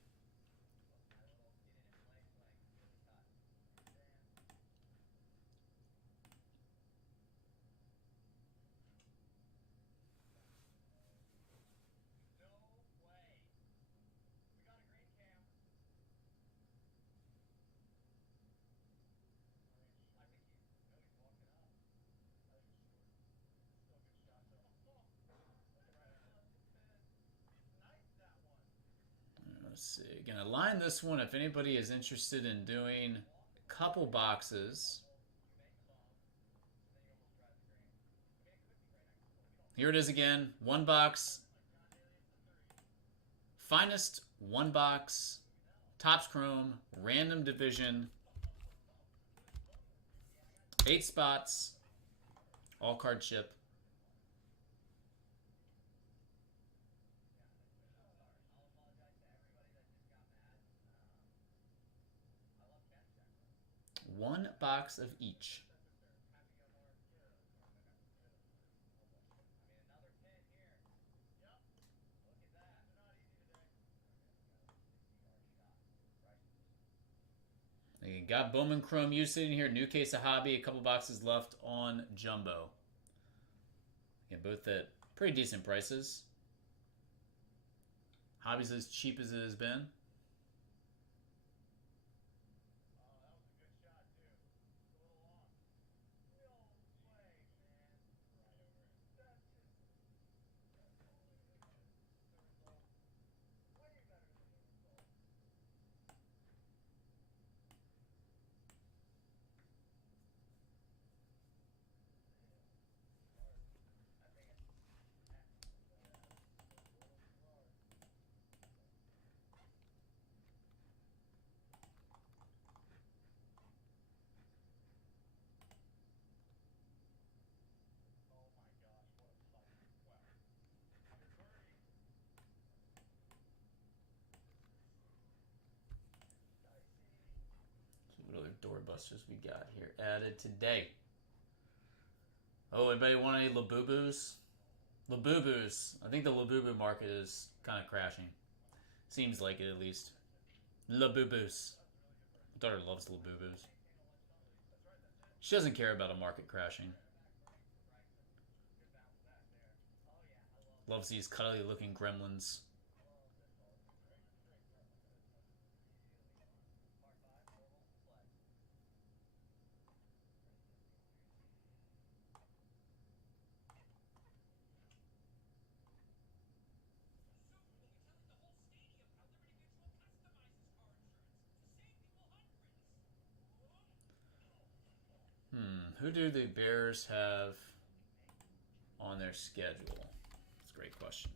Let's see. Gonna line this one if anybody is interested in doing a couple boxes. Here it is again. One box. Finest one box. Topps Chrome. Random division. 8 spots. All card chip. One box of each. You got Bowman Chrome U sitting here. New case of Hobby. A couple boxes left on Jumbo. Yeah, both at pretty decent prices. Hobby's as cheap as it has been. What other doorbusters we got here added today? Oh, anybody want any Labubus? Labubus. I think the Labubu market is kind of crashing. Seems like it, at least. Labubus. My daughter loves Labubus. She doesn't care about a market crashing. Loves these cuddly looking gremlins. Who do the Bears have on their schedule? That's a great question.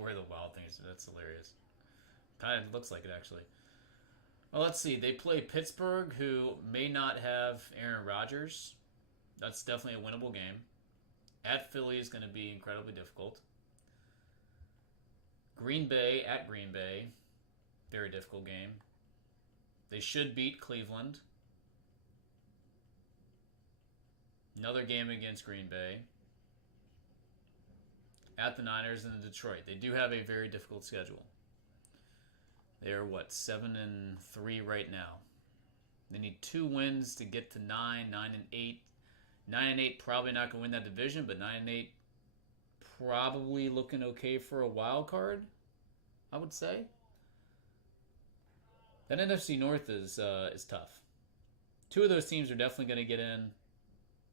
Where the wild things. That's hilarious. Kind of looks like it, actually. Well, let's see. They play Pittsburgh, who may not have Aaron Rodgers. That's definitely a winnable game. At Philly is going to be incredibly difficult. Green Bay at Green Bay. Very difficult game. They should beat Cleveland. Another game against Green Bay. At the Niners and the Detroit. They do have a very difficult schedule. They're, 7-3 right now. They need 2 wins to get to 9, 9-8. 9-8 probably not going to win that division, but 9-8 probably looking okay for a wild card, I would say. That NFC North is tough. 2 of those teams are definitely going to get in,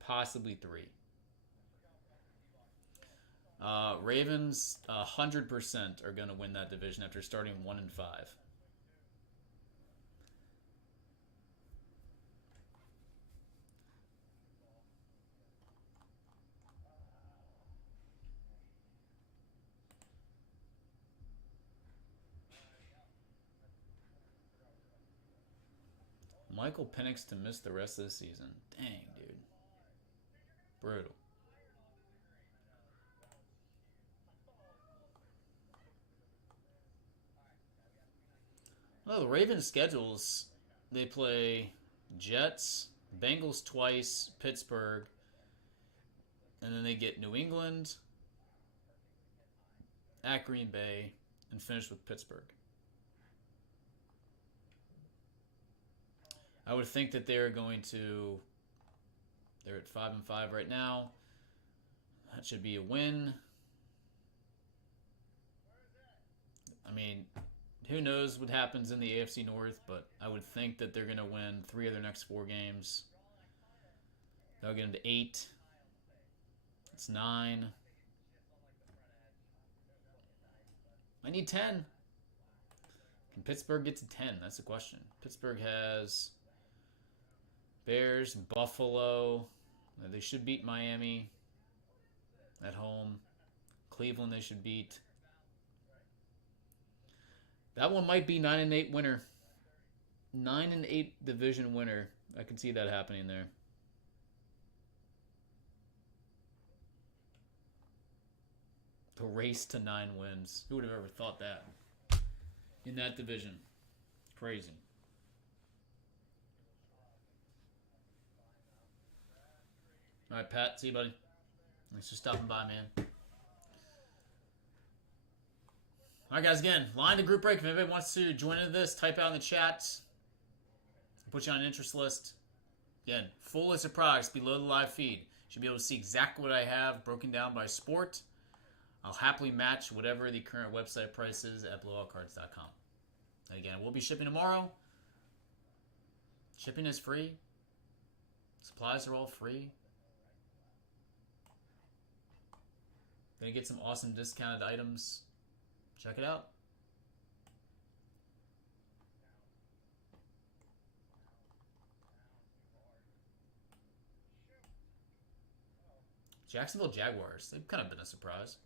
possibly 3. Ravens 100% are going to win that division after starting 1-5. Michael Penix to miss the rest of the season. Dang, dude. Brutal. Well, the Ravens' schedules, they play Jets, Bengals twice, Pittsburgh, and then they get New England, at Green Bay, and finish with Pittsburgh. I would think that they're going to... They're at 5-5 right now. That should be a win. I mean, who knows what happens in the AFC North, but I would think that they're going to win 3 of their next 4 games. They'll get into 8. That's 9. I need 10. Can Pittsburgh get to 10? That's the question. Pittsburgh has Bears, Buffalo. They should beat Miami at home. Cleveland they should beat. That one might be 9-8 winner. 9-8 division winner. I can see that happening there. The race to 9 wins. Who would have ever thought that? In that division. Crazy. Alright, Pat. See you, buddy. Thanks for stopping by, man. Alright, guys, again, line to group break. If anybody wants to join into this, type out in the chat. I'll put you on an interest list. Again, full list of products below the live feed. You should be able to see exactly what I have broken down by sport. I'll happily match whatever the current website price is at blowoutcards.com. And again, we'll be shipping tomorrow. Shipping is free. Supplies are all free. Gonna get some awesome discounted items. Check it out. Jacksonville Jaguars. They've kind of been a surprise.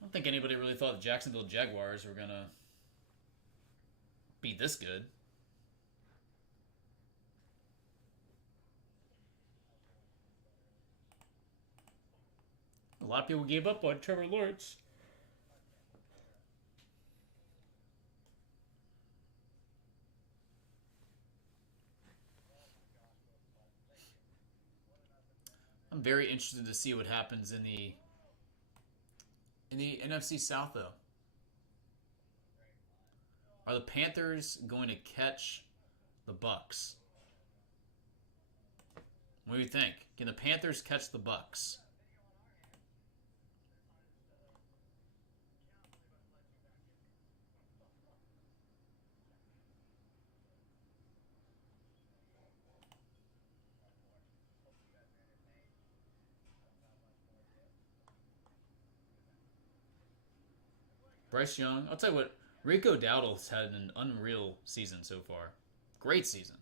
I don't think anybody really thought the Jacksonville Jaguars were going to be this good. A lot of people gave up on Trevor Lawrence. I'm very interested to see what happens in the NFC South, though. Are the Panthers going to catch the Bucks? What do you think? Can the Panthers catch the Bucks? Bryce Young. I'll tell you what, Rico Dowdle's had an unreal season so far. Great season.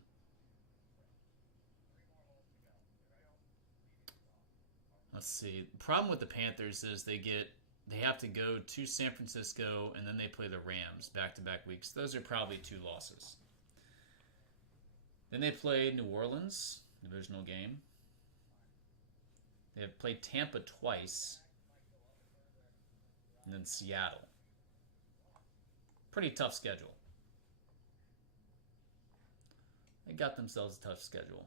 Let's see. The problem with the Panthers is they have to go to San Francisco and then they play the Rams back-to-back weeks. Those are probably 2 losses. Then they play New Orleans, divisional game. They have played Tampa twice. And then Seattle. Pretty tough schedule. They got themselves a tough schedule.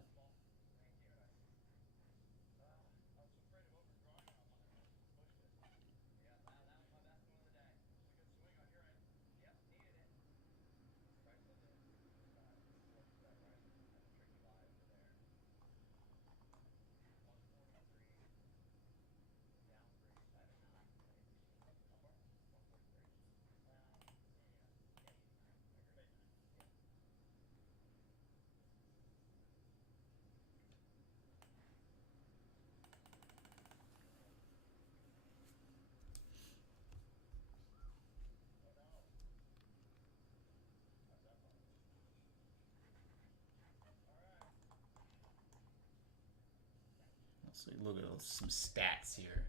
So look at some stats here.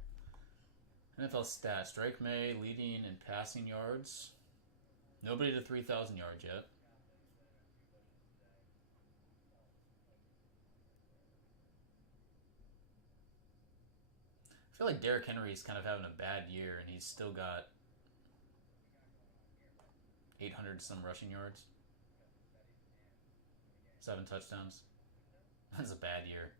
NFL stats. Drake May leading in passing yards. Nobody to 3,000 yards yet. I feel like Derrick Henry is kind of having a bad year, and he's still got 800 some rushing yards. 7 touchdowns. That's a bad year.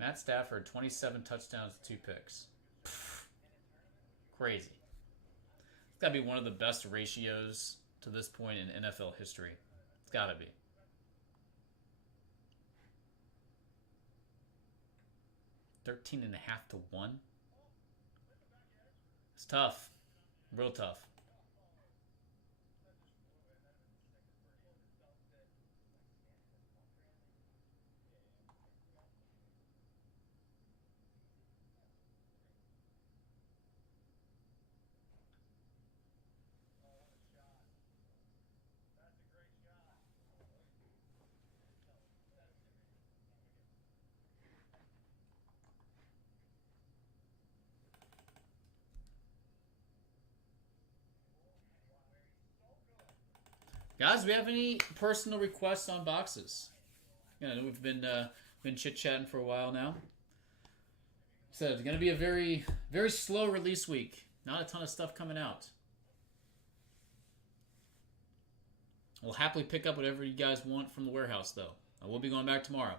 Matt Stafford, 27 touchdowns, 2 picks. Pfft. Crazy. got to be one of the best ratios to this point in NFL history. It's got to be. $13.5 to 1. It's tough. Real tough. Guys, do we have any personal requests on boxes? Yeah, I know we've been chit-chatting for a while now. So it's going to be a very, very slow release week. Not a ton of stuff coming out. We'll happily pick up whatever you guys want from the warehouse, though. I will be going back tomorrow.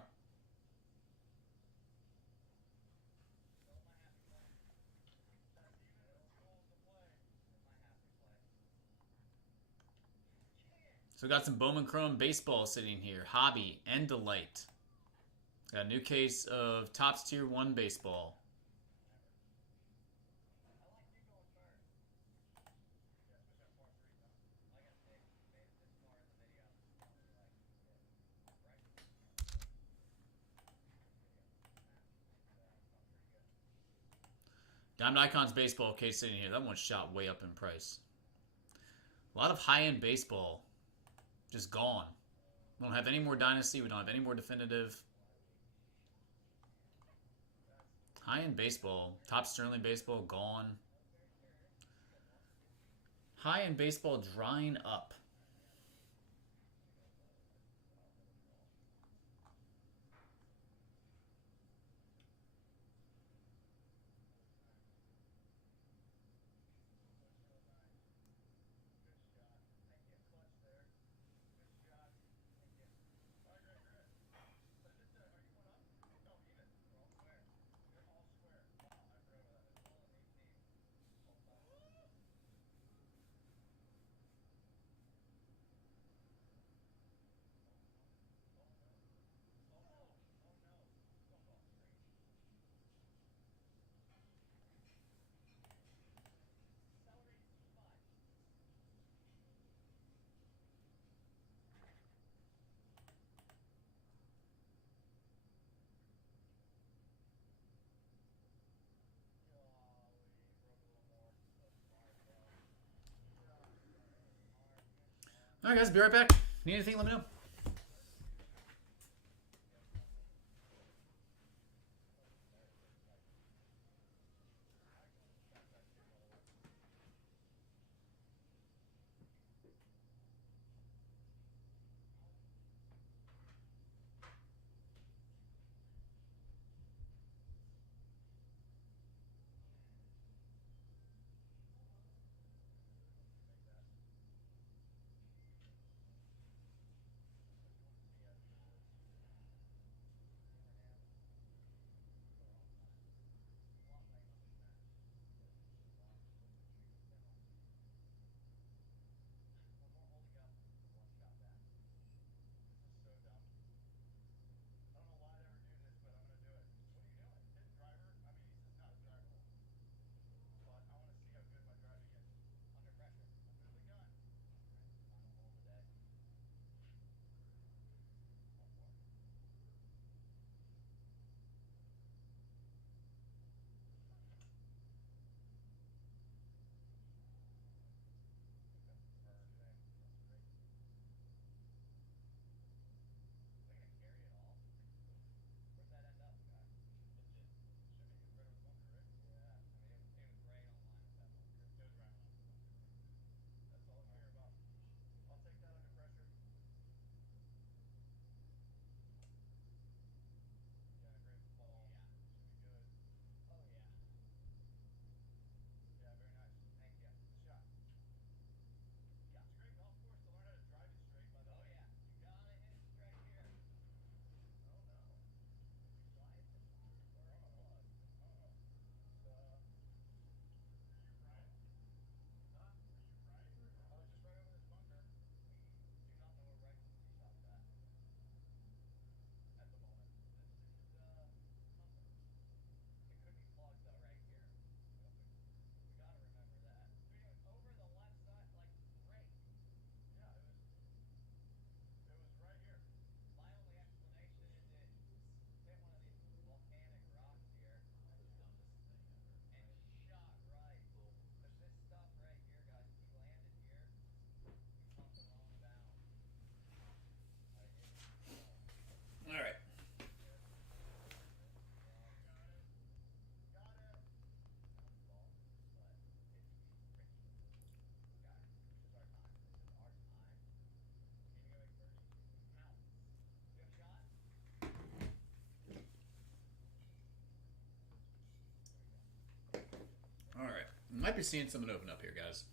So we got some Bowman Chrome baseball sitting here. Hobby and Delight. Got a new case of Topps Tier 1 baseball. Diamond Icons baseball case sitting here. That one shot way up in price. A lot of high-end baseball just gone. We don't have any more Dynasty. We don't have any more Definitive. High-end baseball. Top Sterling baseball gone. High-end baseball drying up. All right, guys, be right back. Need anything, let me know. Might be seeing something open up here, guys.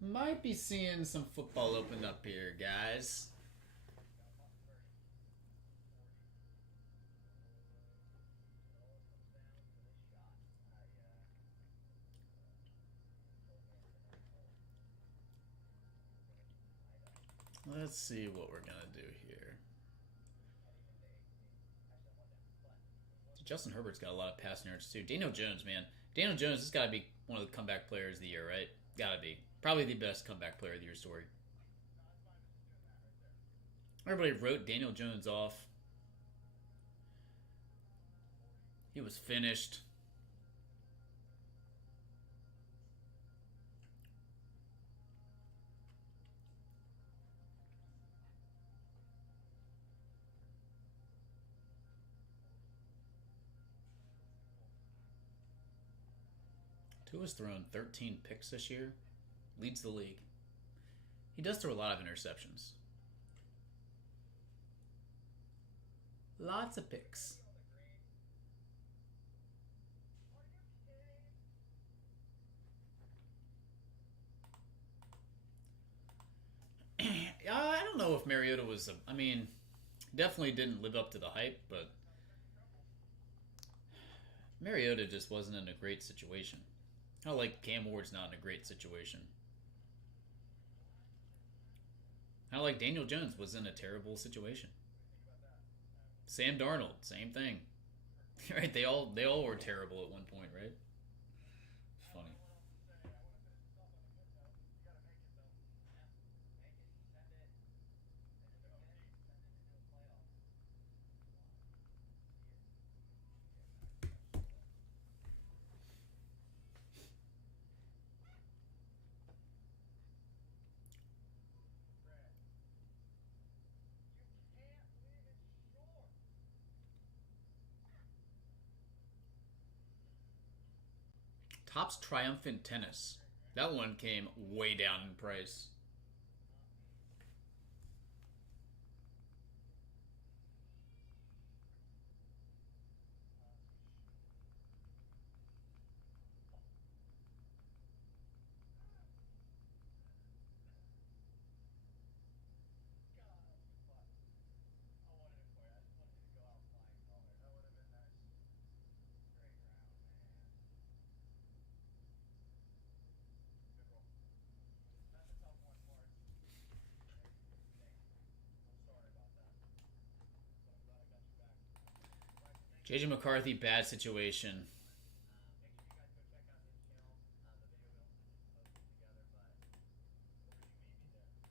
Might be seeing some football open up here, guys. Let's see what we're going to do here. Justin Herbert's got a lot of passing yards, too. Daniel Jones, man. Daniel Jones has got to be one of the comeback players of the year, right? Got to be. Probably the best comeback player of the year story. Everybody wrote Daniel Jones off. He was finished. Tua's thrown 13 picks this year. Leads the league. He does throw a lot of interceptions. Lots of picks. I don't know if Mariota was I mean, definitely didn't live up to the hype, but Mariota just wasn't in a great situation. I like Cam Ward's not in a great situation. I like Daniel Jones was in a terrible situation. Sam Darnold, same thing. Right? They all were terrible at one point, right? It's funny. Topps Triumphant Tennis. That one came way down in price. JJ McCarthy, bad situation.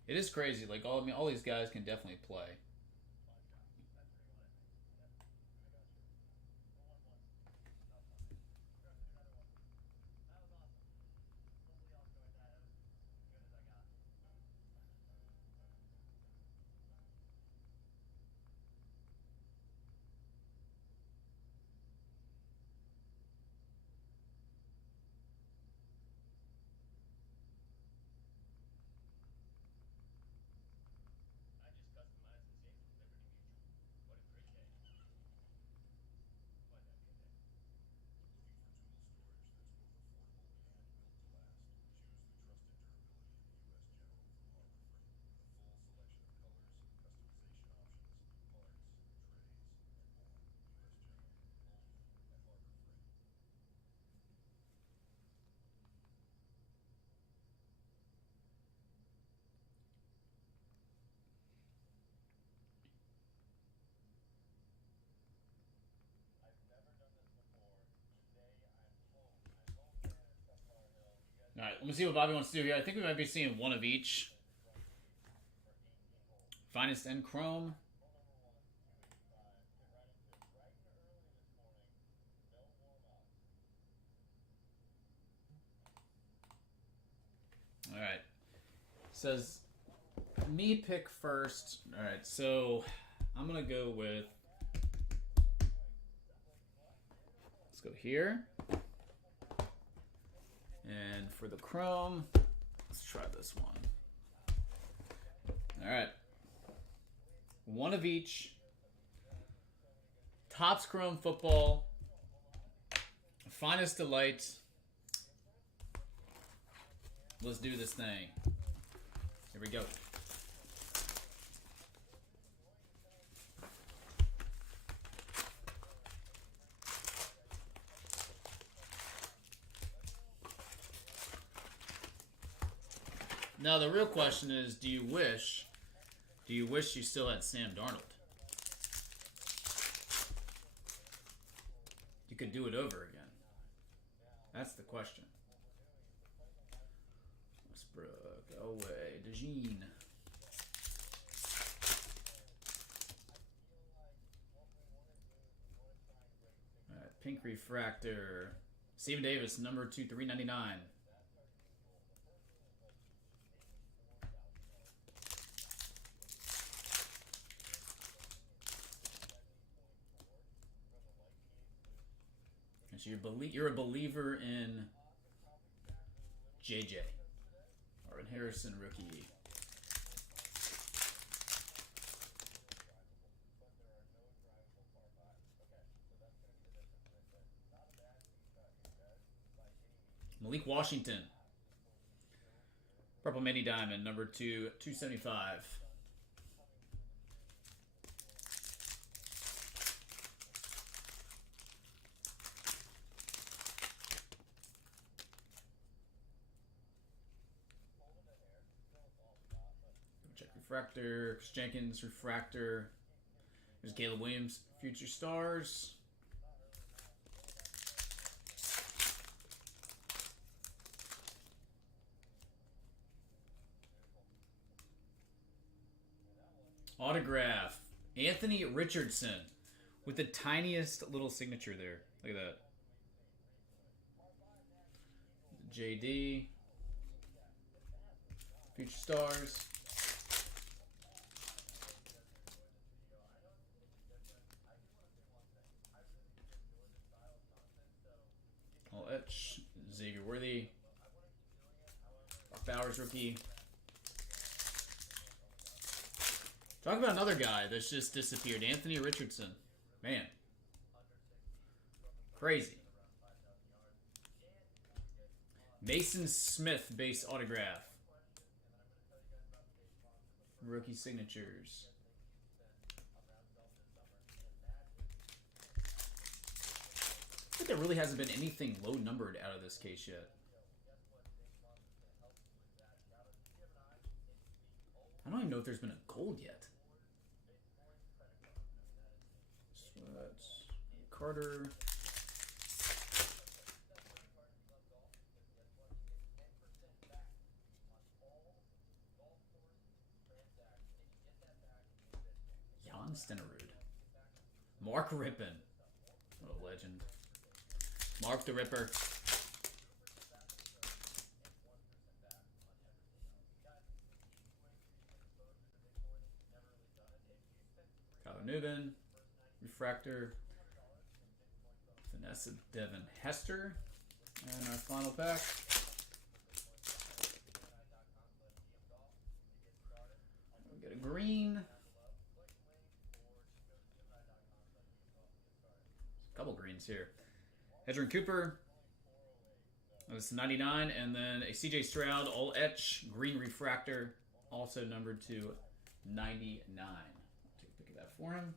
It is crazy. Like all these guys can definitely play. All right, let me see what Bobby wants to do here. I think we might be seeing one of each. Finest and Chrome. All right. Says me pick first. All right, so I'm going to go with. Let's go here. And for the Chrome, let's try this one. All right. One of each. Topps Chrome Football. Finest Delight. Let's do this thing. Here we go. Now the real question is, do you wish you still had Sam Darnold? You could do it over again. That's the question. Westbrook, away, DeJean. All right, pink refractor. Steven Davis, number 2, 399. So you're a believer in JJ. Or in Harrison rookie. Malik Washington. Purple Mini Diamond, number 2, 275. Check refractor. Chris Jenkins refractor. There's Caleb Williams, Future Stars. Autograph. Anthony Richardson with the tiniest little signature there. Look at that. JD. Future Stars. All etch. Xavier Worthy. Mark Bowers rookie. Talk about another guy that's just disappeared. Anthony Richardson. Man. Crazy. Mason Smith base autograph. Rookie signatures. I think there really hasn't been anything low numbered out of this case yet. I don't even know if there's been a gold yet. Carter. Jan Stenerud. Mark Rippon. What a legend. Mark the Ripper. Kyler Newton. Refractor. Vanessa Devin Hester. And our final pack. We get a green. A couple greens here. Edgerrin Cooper. That's 99. And then a CJ Stroud all etch green refractor. Also numbered to 99. I'll take a pic of that for him.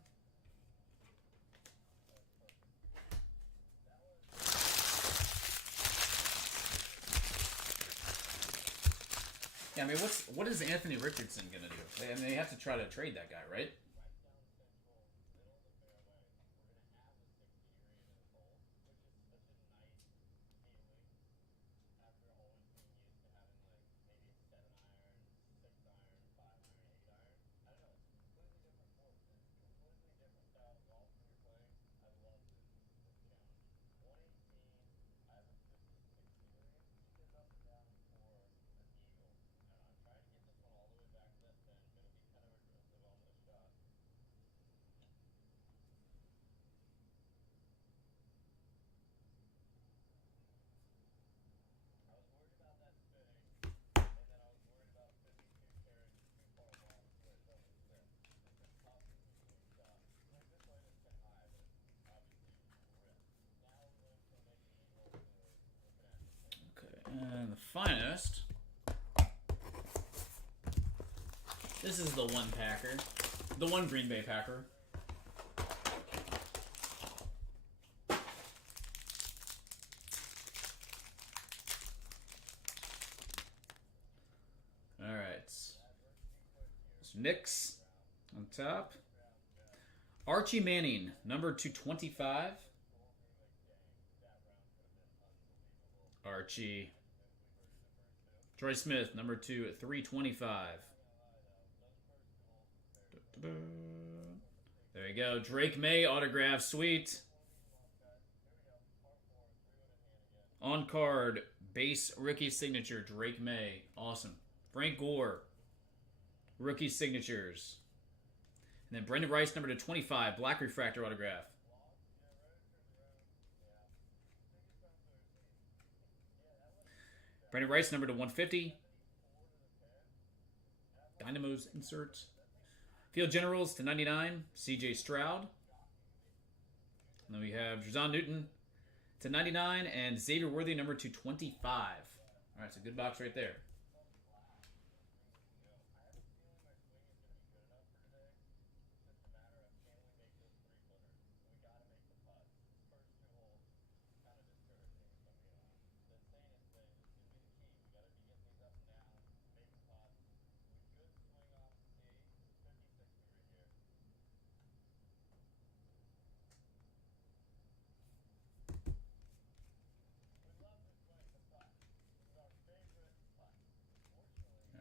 Yeah, I mean, what is Anthony Richardson gonna do? I mean, they have to try to trade that guy, right? West. This is the one Packer. The one Green Bay Packer. Alright. Knicks on top. Archie Manning, number 225. Archie. Troy Smith, number 2 at 325. There you go. Drake May autograph, sweet. On card, base rookie signature, Drake May. Awesome. Frank Gore, rookie signatures. And then Brendan Rice, number 225, black refractor autograph. Brendan Rice, number 150. Dynamos insert. Field Generals /99, CJ Stroud. And then we have Drazon Newton /99 and Xavier Worthy, number 225. All right, so good box right there.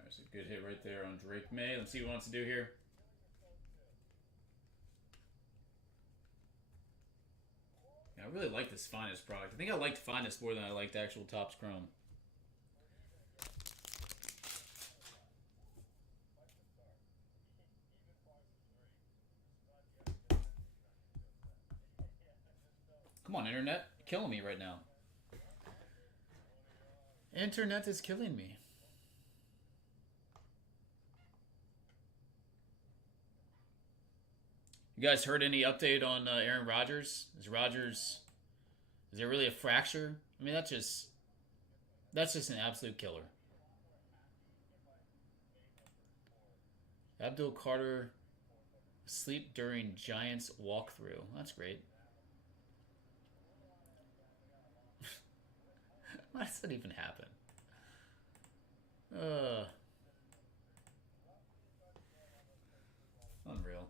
That's a good hit right there on Drake May. Let's see what he wants to do here. Yeah, I really like this Finest product. I think I liked Finest more than I liked actual Topps Chrome. Come on, Internet. You're killing me right now. Internet is killing me. You guys heard any update on Aaron Rodgers? Is there really a fracture? I mean, that's just an absolute killer. Abdul Carter asleep during Giants walkthrough. That's great. Why does that even happen? Unreal.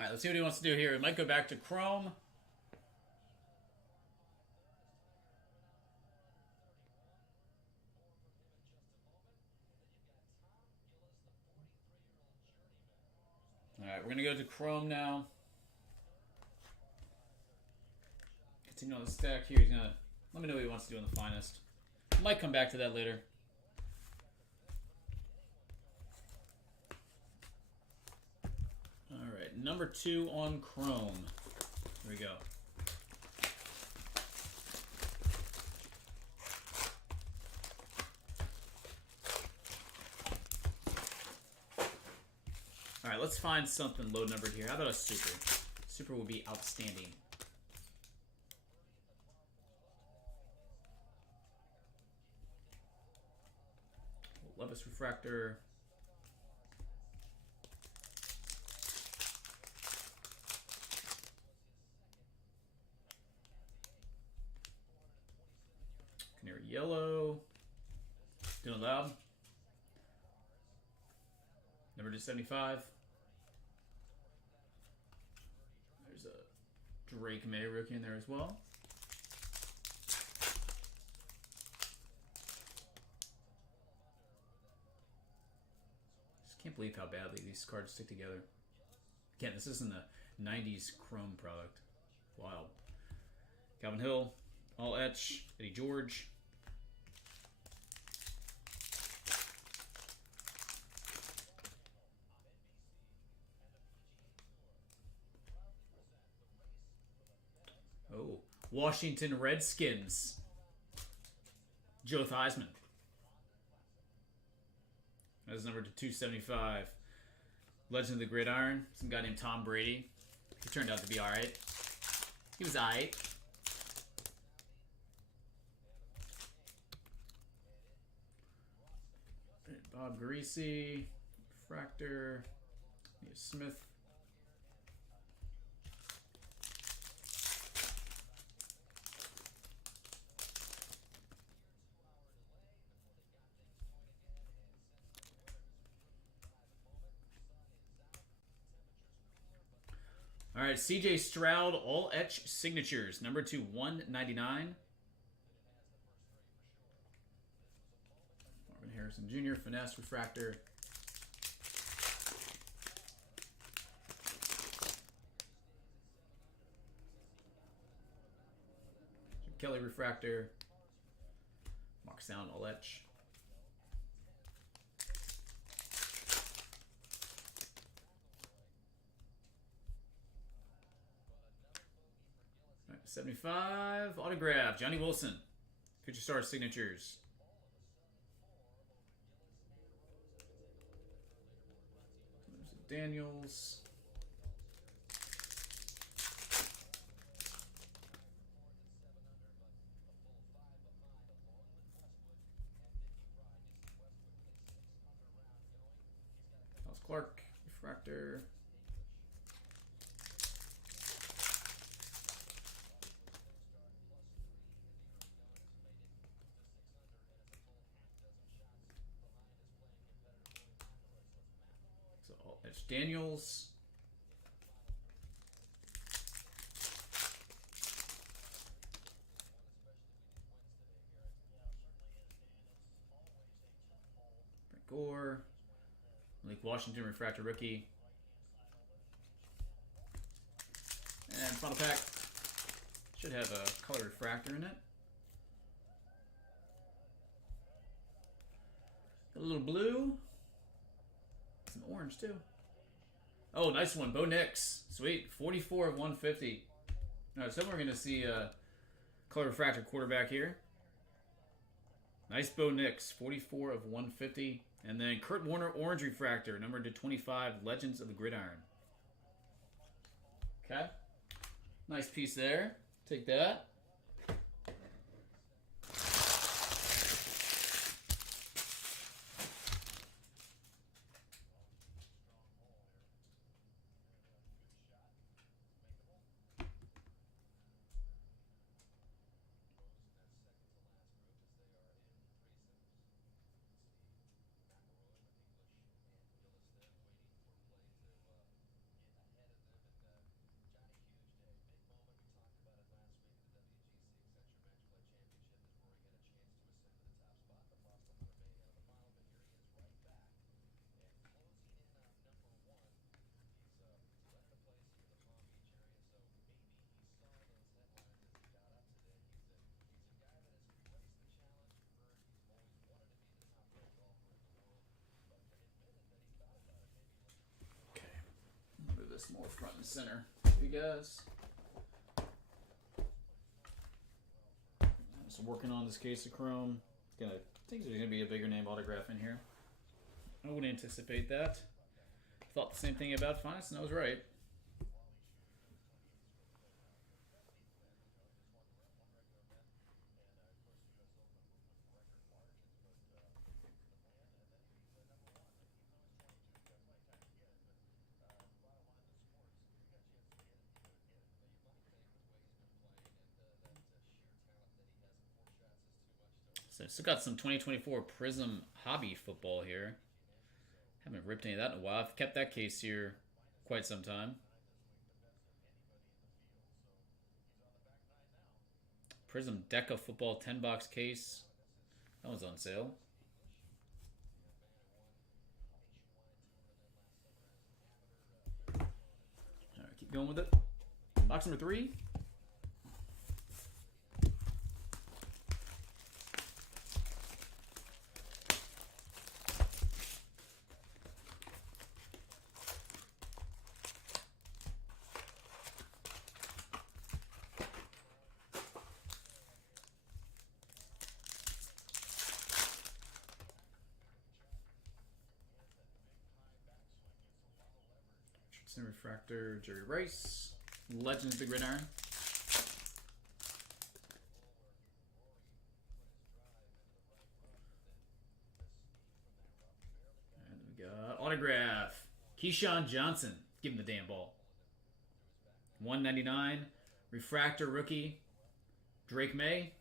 All right, let's see what he wants to do here. We might go back to Chrome. All right, we're going to go to Chrome now. Continue on the stack here. He's going to let me know what he wants to do in the finest. Might come back to that later. All right, number 2 on Chrome. Here we go. All right, let's find something low numbered here. How about a super? Super will be outstanding. Levis Refractor. Canary Yellow. Doing loud. Number 275. There's a Drake May rookie in there as well. Just can't believe how badly these cards stick together. Again, this isn't the 90s Chrome product. Wild. Calvin Hill, all etch. Eddie George. Oh, Washington Redskins. Joe Theismann. That's number 275. Legend of the Gridiron. Some guy named Tom Brady. He turned out to be alright. He was alright. Bob Greasy. Refractor. Smith. All right, C.J. Stroud, all etch signatures, number 2/199. Marvin Harrison Jr., finesse refractor. Jim Kelly refractor. Mark Sound, all etch. 75 autograph, Johnny Wilson. Future Star signatures. There's Daniels. Dallas Clark, refractor. That's Daniels. Brent Gore. Malik Washington, refractor rookie. And final pack. Should have a color refractor in it. Got a little blue. Some orange too. Oh, nice one. Bo Nix. Sweet. 44 of 150. All right, so we're going to see a color refractor quarterback here. Nice Bo Nix. 44 of 150. And then Kurt Warner, orange refractor, number 225, Legends of the Gridiron. Okay. Nice piece there. Take that. this more front and center for you guys. So working on this case of Chrome. I think there's gonna be a bigger name autograph in here. I would anticipate that. Thought the same thing about Finest, and I was right. So still got some 2024 Prism Hobby Football here. Haven't ripped any of that in a while. I've kept that case here quite some time. Prism Deca Football 10-box case. That was on sale. Alright, keep going with it. Box number 3. Refractor, Jerry Rice. Legends, Big Red Iron. And we got autograph. Keyshawn Johnson. Give him the damn ball. 199. Refractor rookie. Drake May.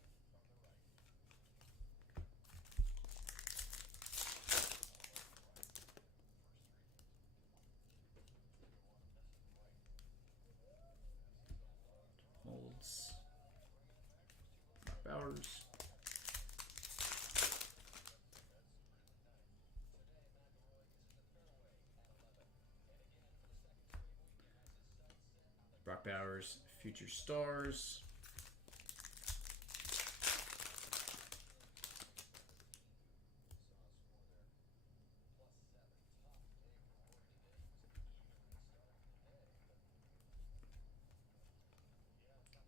Bowers. Brock Bowers, Future Stars.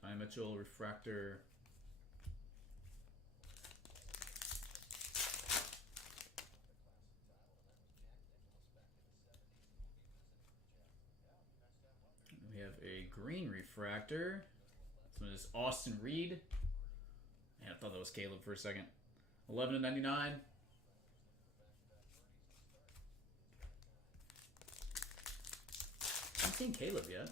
Donnie Mitchell, Refractor. We have a green refractor. This one is Austin Reed. Man, I thought that was Caleb for a second. 11/99. I haven't seen Caleb yet.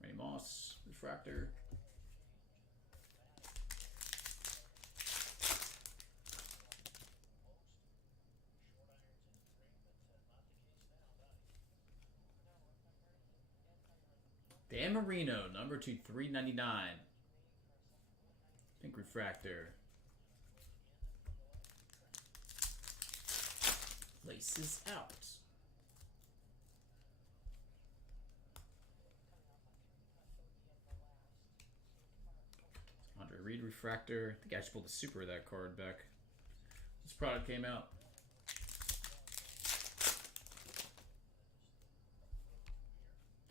Randy Moss, refractor. Dan Marino, number 2/399. Pink refractor. Laces out. Andre Reed refractor. I think I actually pulled the super of that card back. This product came out.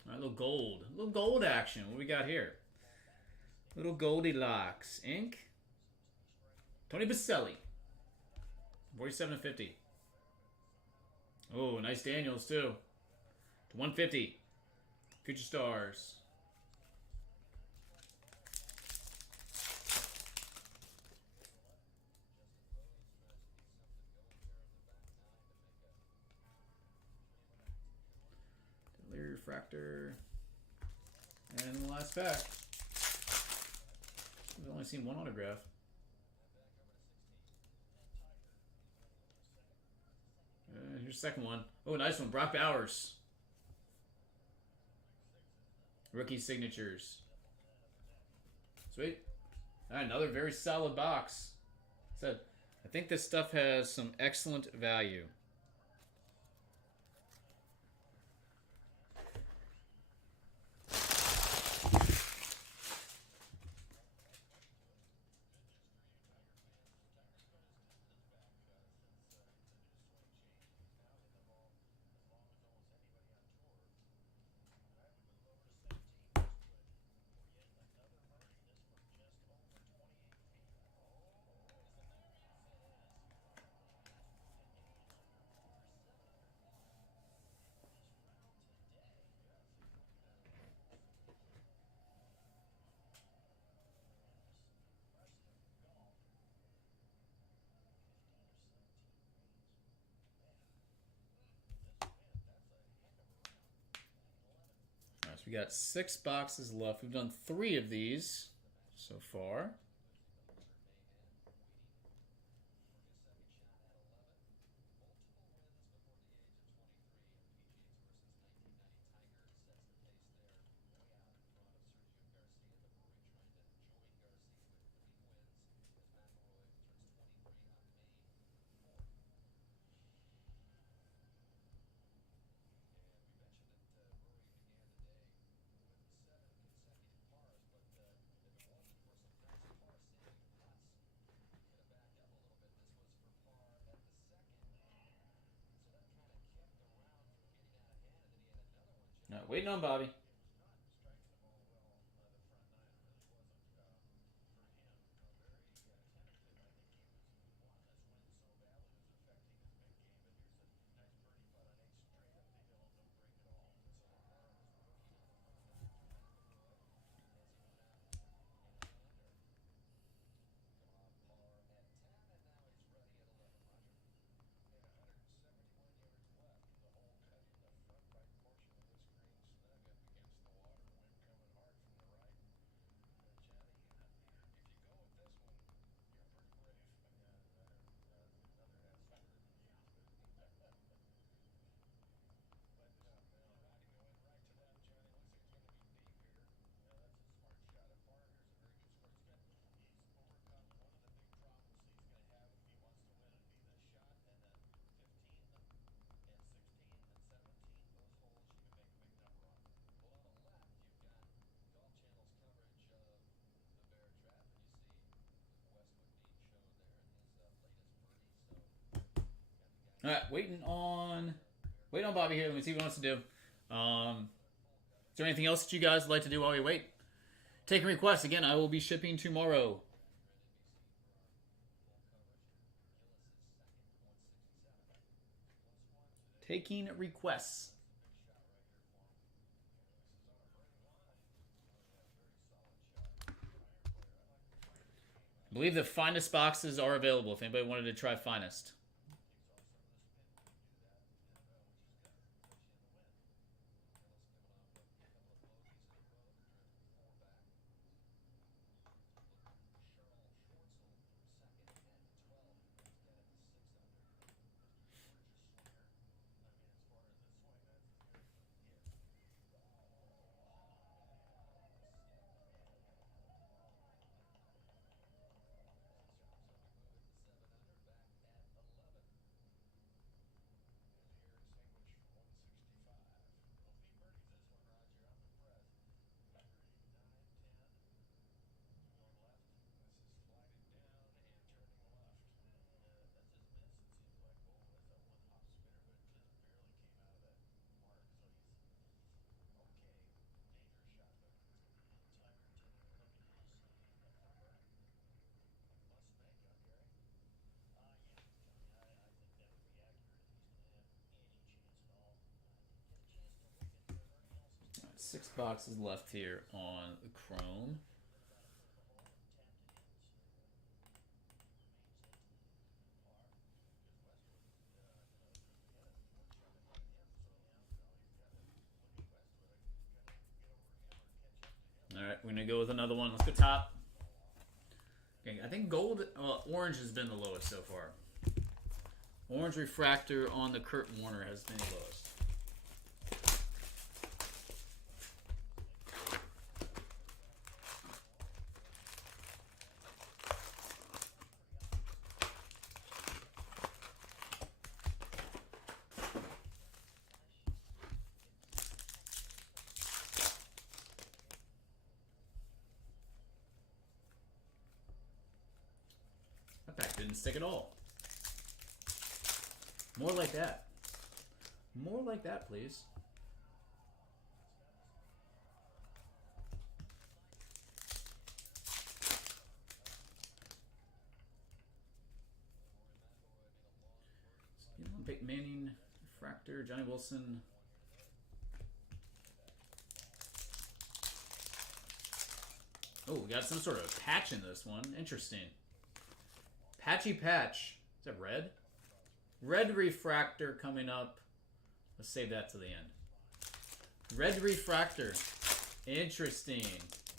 All right, a little gold action. What we got here? Little Goldilocks ink. Tony Baselli, 47/50. Oh, nice Daniels too. To 150. Future Stars. Refractor. And the last pack. We've only seen one autograph. Here's the second one. Oh, nice one. Brock Bowers. Rookie signatures. Sweet. All right, another very solid box. So, I think this stuff has some excellent value. We got 6 boxes left. We've done 3 of these so far. No, waiting on Bobby. All right, waiting on Bobby here. Let me see what he wants to do. Is there anything else that you guys would like to do while we wait? Taking requests. Again, I will be shipping tomorrow. Taking requests. I believe the finest boxes are available if anybody wanted to try finest. Right, 6 boxes left here on the Chrome. All right, we're gonna go with another one. Let's go top. Okay, I think orange has been the lowest so far. Orange refractor on the Kurt Warner has been the lowest. That pack didn't stick at all. More like that. More like that, please. Peyton Manning, refractor, Johnny Wilson. Oh, we got some sort of patch in this one. Interesting. Patchy patch. Is that red? Red refractor coming up. Let's save that to the end. Red refractor. Interesting.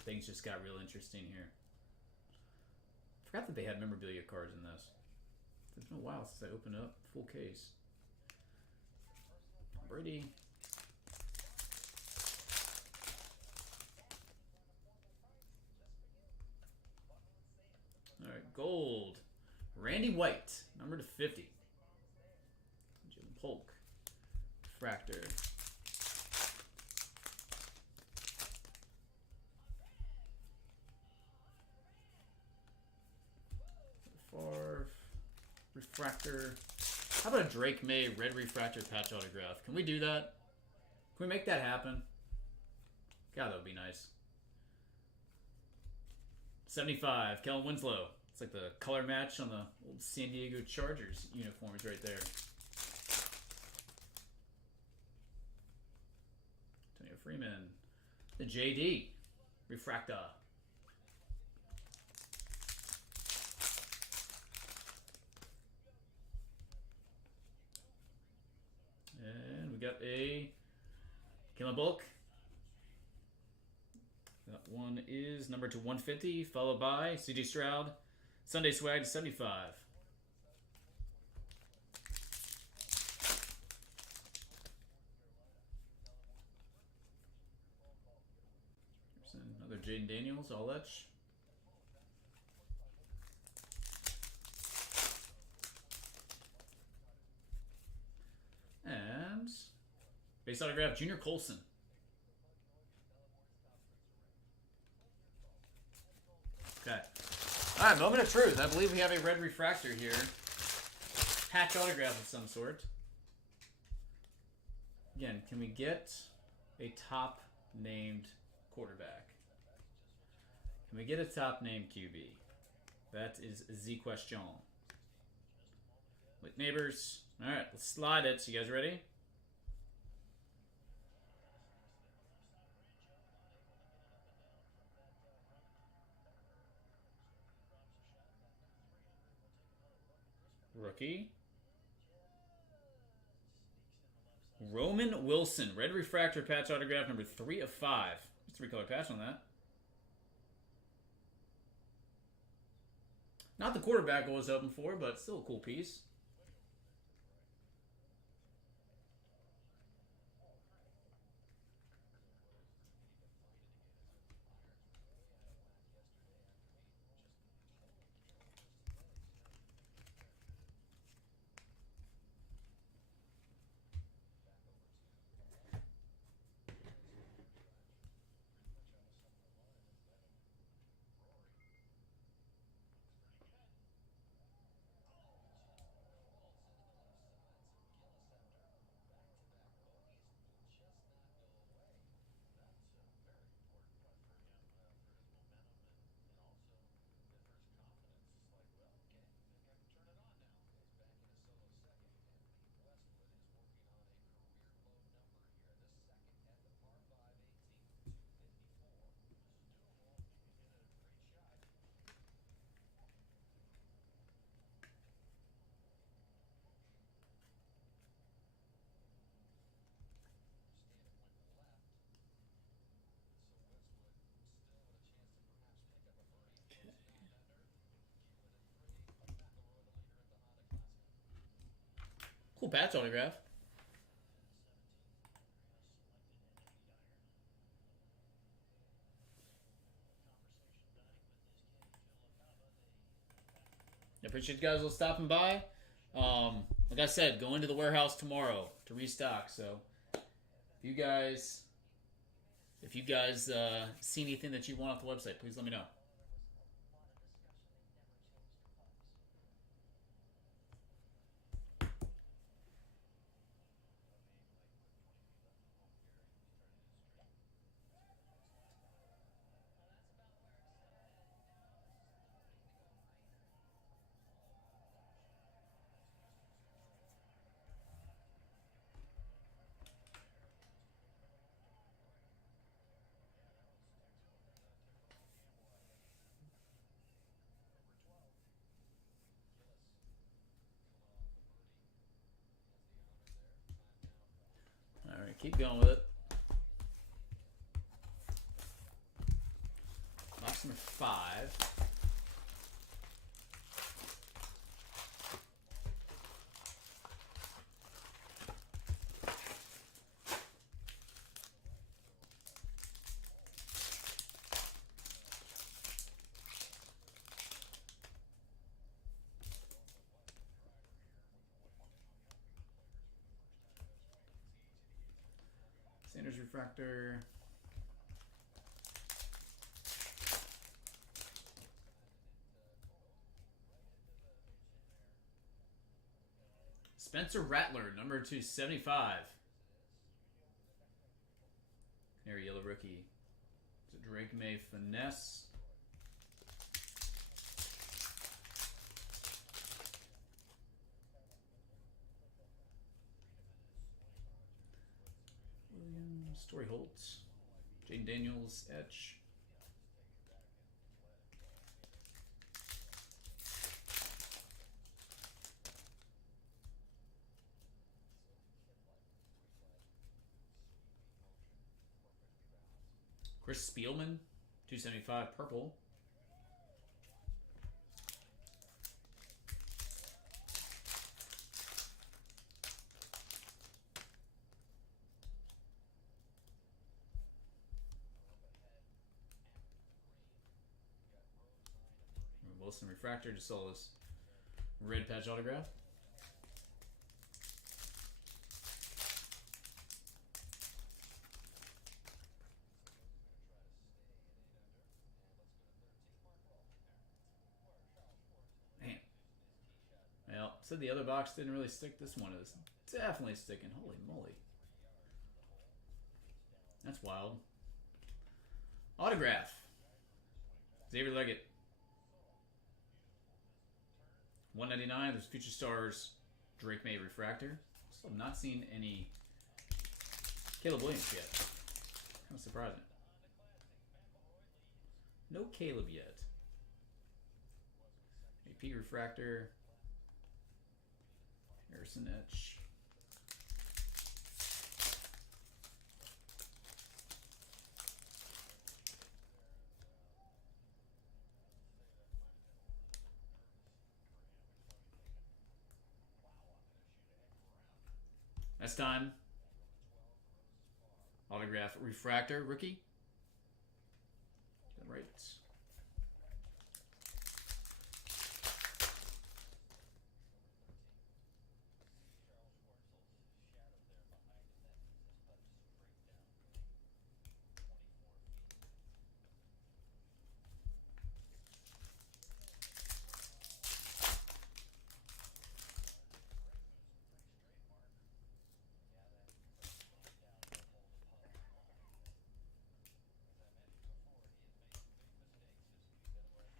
Things just got real interesting here. Forgot that they had memorabilia cards in this. It's been a while since I opened up full case. Brady. All right, gold. Randy White, number to 50. Jim Polk. Refractor. Favre. Refractor. How about a Drake May red refractor patch autograph? Can we do that? Can we make that happen? God, that would be nice. 75, Kellen Winslow. It's like the color match on the old San Diego Chargers uniforms right there. Antonio Freeman. The JD. Refractor. And we got a Kellen Bullock. That one is number to 150, followed by C.J. Stroud. Sunday Swag to 75. Another Jaden Daniels, all etch. And base autograph, Junior Colson. Okay. All right, moment of truth. I believe we have a red refractor here. Patch autograph of some sort. Again, can we get a top named quarterback? Can we get a top named QB? That is the question. Like neighbors. All right, let's slide it. So you guys ready? Rookie. Roman Wilson. Red refractor patch autograph number 3 of 5. It's a 3-color patch on that. Not the quarterback I was hoping for, but still a cool piece. Cool patch autograph. I appreciate you guys all stopping by. Like I said, go into the warehouse tomorrow to restock. So if you guys see anything that you want off the website, please let me know. All right, keep going with it. box number 5. Sanders refractor. Spencer Rattler, number 275. Canary Yellow rookie. Is it Drake May Finesse? William Story Holtz. Jaden Daniels etch. Chris Spielman, 275 purple. Wilson refractor, just saw this red patch autograph. Man. Well, said the other box didn't really stick. This one is definitely sticking. Holy moly. That's wild. Autograph. Xavier Leggett. 199. There's Future Stars Drake May refractor. Still have not seen any Caleb Williams yet. Kind of surprising. No Caleb yet. AP refractor. Harrison etch. Next time, autograph refractor rookie. Right.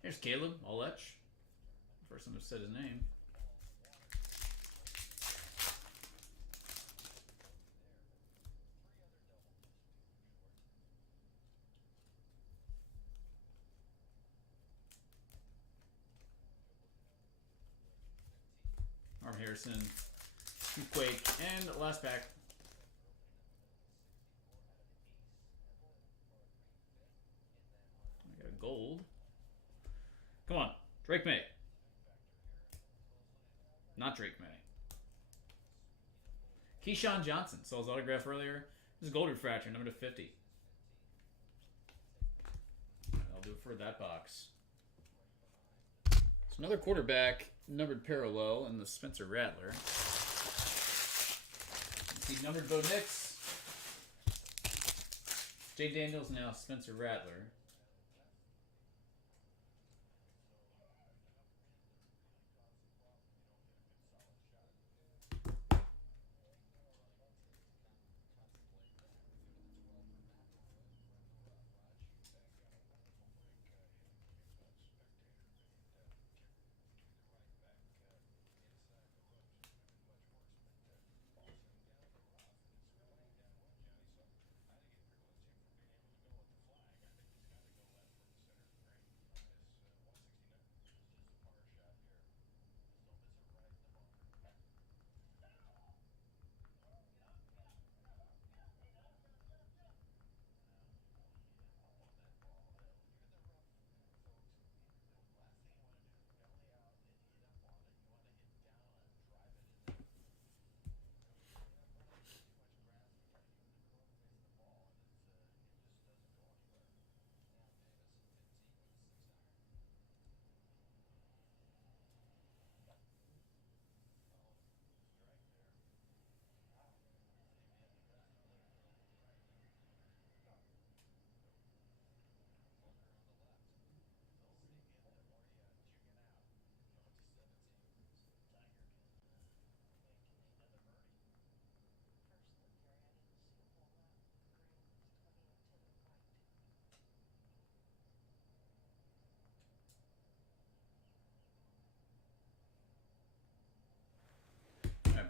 Here's Caleb, all etch. First time I've said his name. Arm Harrison, Quake, and last pack. I got a gold. Come on, Drake May. Not Drake May. Keyshawn Johnson saw his autograph earlier. This is gold refractor, number 50. I'll do it for that box. So another quarterback numbered parallel in the Spencer Rattler. You see numbered Bo Nix. Jay Daniels, now Spencer Rattler.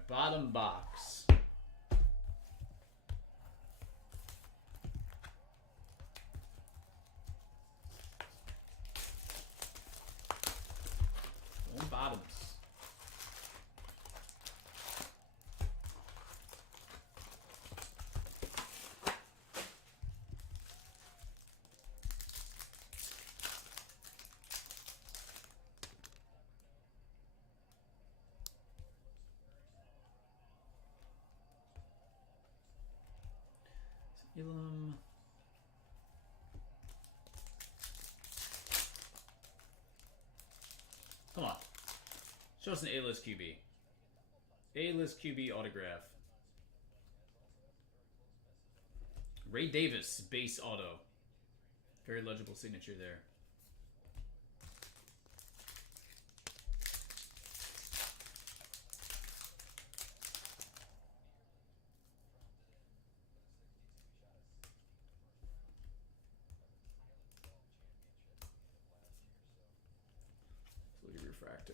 Alright, bottom box. Going bottoms. Elam. Come on. Show us an A-list QB. A-list QB autograph. Ray Davis, base auto. Very legible signature there. Refractor.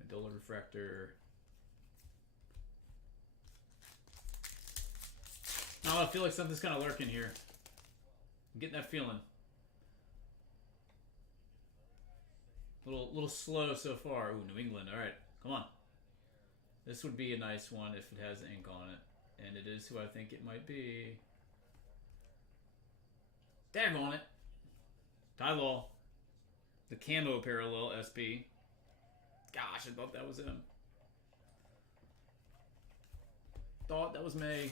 Mandola refractor. Oh, I feel like something's kind of lurking here. I'm getting that feeling. Little slow so far. Ooh, New England. All right, come on. This would be a nice one if it has ink on it, and it is who I think it might be. Daggone it. Ty Law. The camo parallel SB. Gosh, I thought that was him. Thought that was May.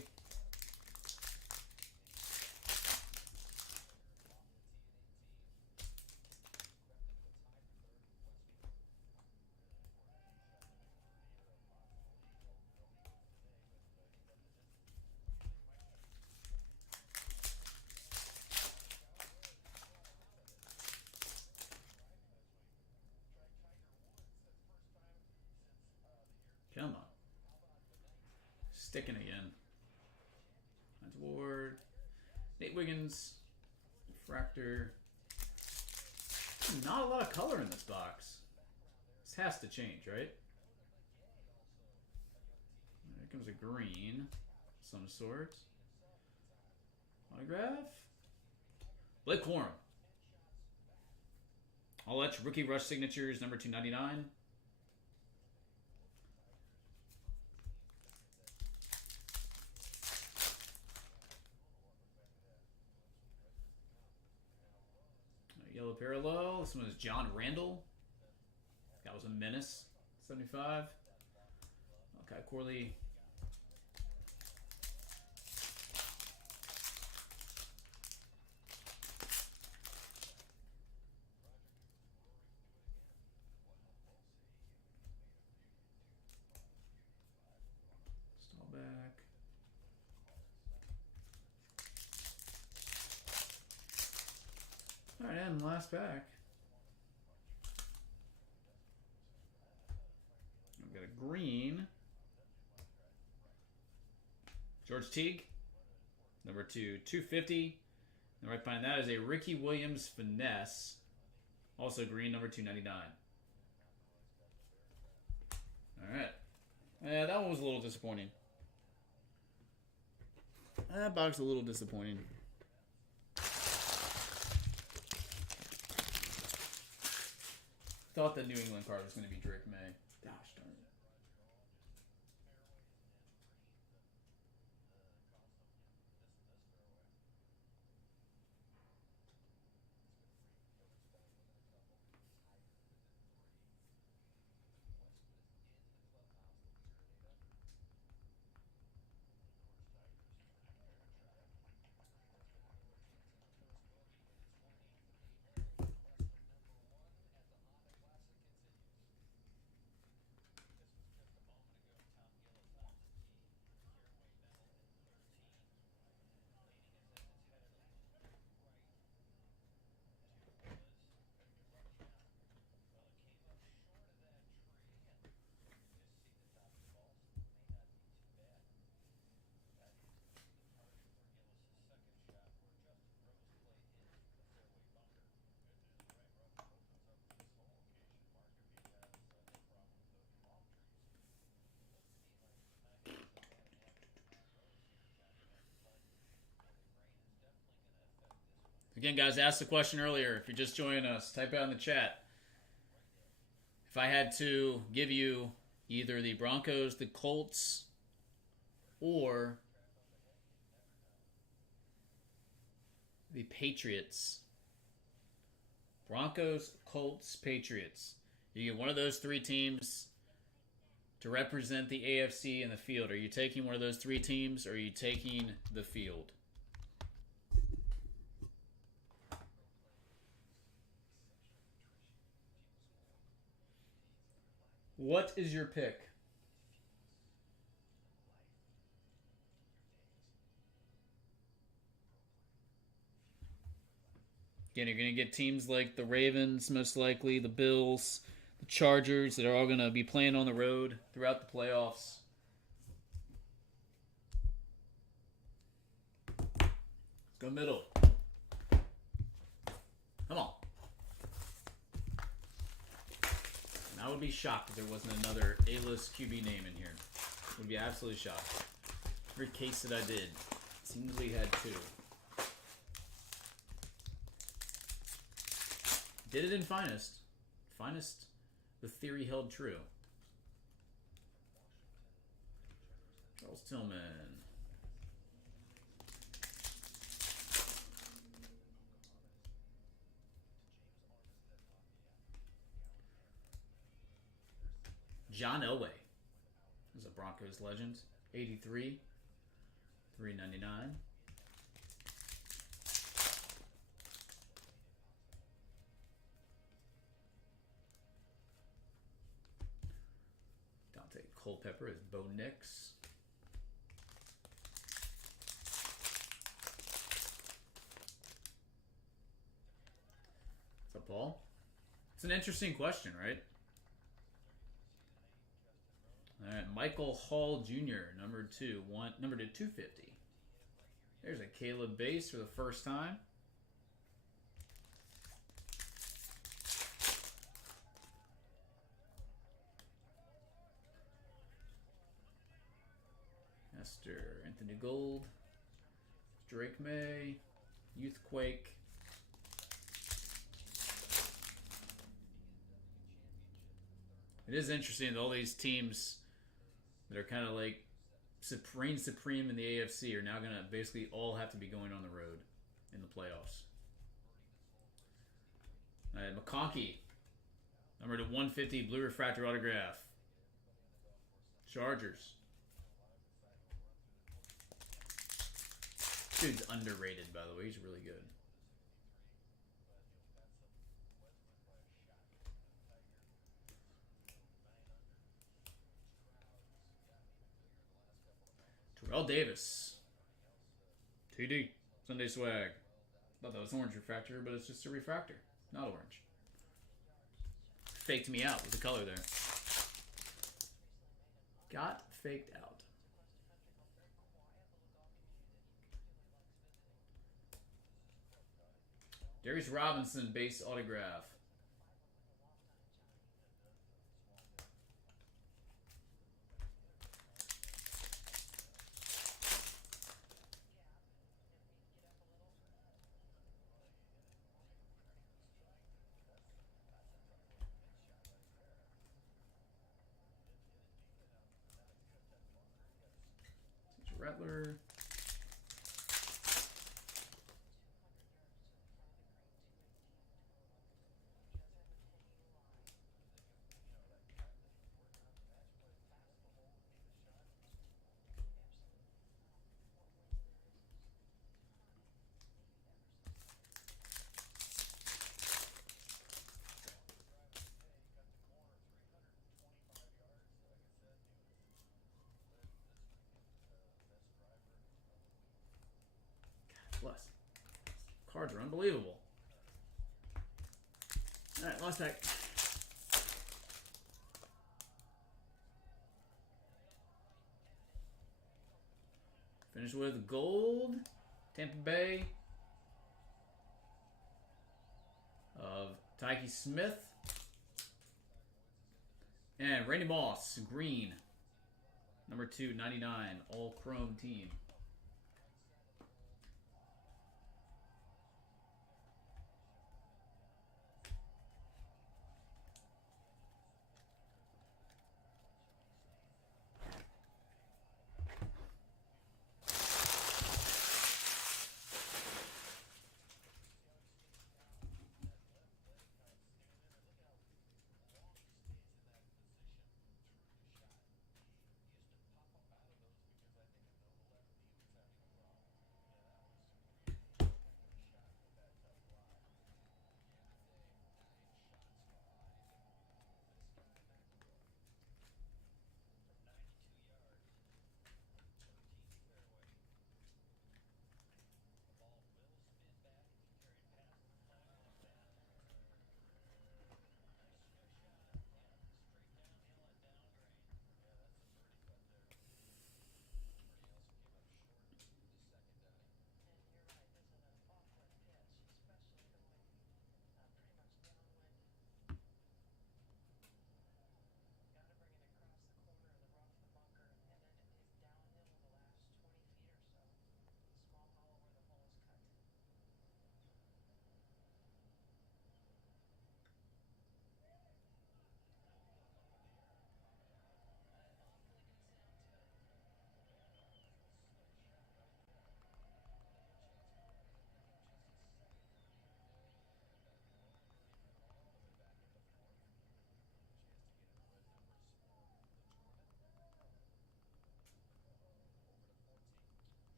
Come on. Sticking again. Hines Ward. Nate Wiggins. Refractor. Not a lot of color in this box. This has to change, right? There comes a green. Some sort. Autograph. Blake Corum. All that's rookie rush signatures, number 299. Yellow parallel. This one is John Randall. That was a menace. 75. Okay, Corley. Stallback. All right, and last pack. I've got a green. George Teague, number 250. And right behind that is a Ricky Williams finesse. Also green, number 299. All right. Yeah, that one was a little disappointing. That box is a little disappointing. Thought the New England card was going to be Drake May. Gosh darn it. Again, guys, asked the question earlier. If you're just joining us, type it out in the chat. If I had to give you either the Broncos, the Colts, or the Patriots. Broncos, Colts, Patriots. You get one of those three teams to represent the AFC in the field. Are you taking one of those three teams, or are you taking the field? What is your pick? Again, you're going to get teams like the Ravens, most likely, the Bills, the Chargers, that are all going to be playing on the road throughout the playoffs. Let's go middle. Come on. And I would be shocked if there wasn't another A-list QB name in here. I would be absolutely shocked. Every case that I did, seemingly had two. Did it in Finest. Finest, the theory held true. Charles Tillman. John Elway. This is a Broncos legend. 83. $3.99. Culpepper is Bo Nix. What's up, Paul? It's an interesting question, right? All right, Michael Hall Jr., number to 250. There's a Caleb base for the first time. Anthony Gold, Drake May, Youthquake. It is interesting that all these teams that are kind of like reign supreme in the AFC are now going to basically all have to be going on the road in the playoffs. All right, McConkey, number to 150, blue refractor autograph. Chargers. Dude's underrated, by the way. He's really good. Terrell Davis. TD. Sunday swag. Thought that was orange refractor, but it's just a refractor. Not orange. Faked me out with the color there. Got faked out. Darius Robinson, base autograph. Rattler. Plus, cards are unbelievable. All right, last pack. Finish with gold. Tampa Bay of Tyke Smith. And Randy Moss, green. Number 299, all chrome team.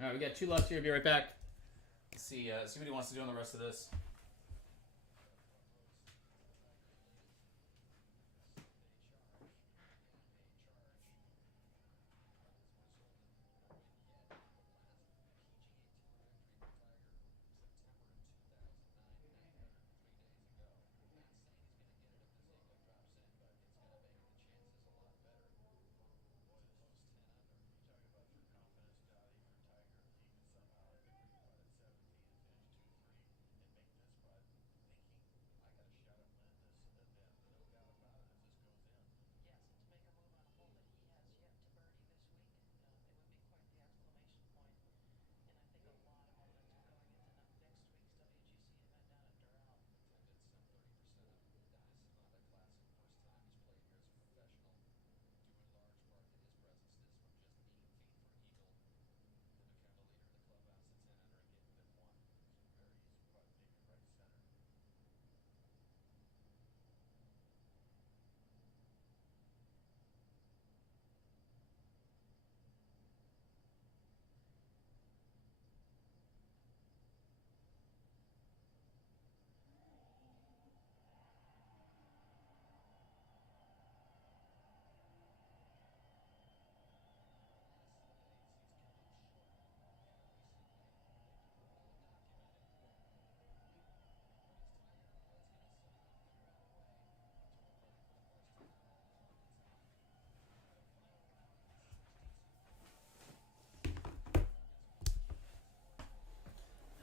All right, we got 2 left here. Be right back. Let's see what he wants to do on the rest of this.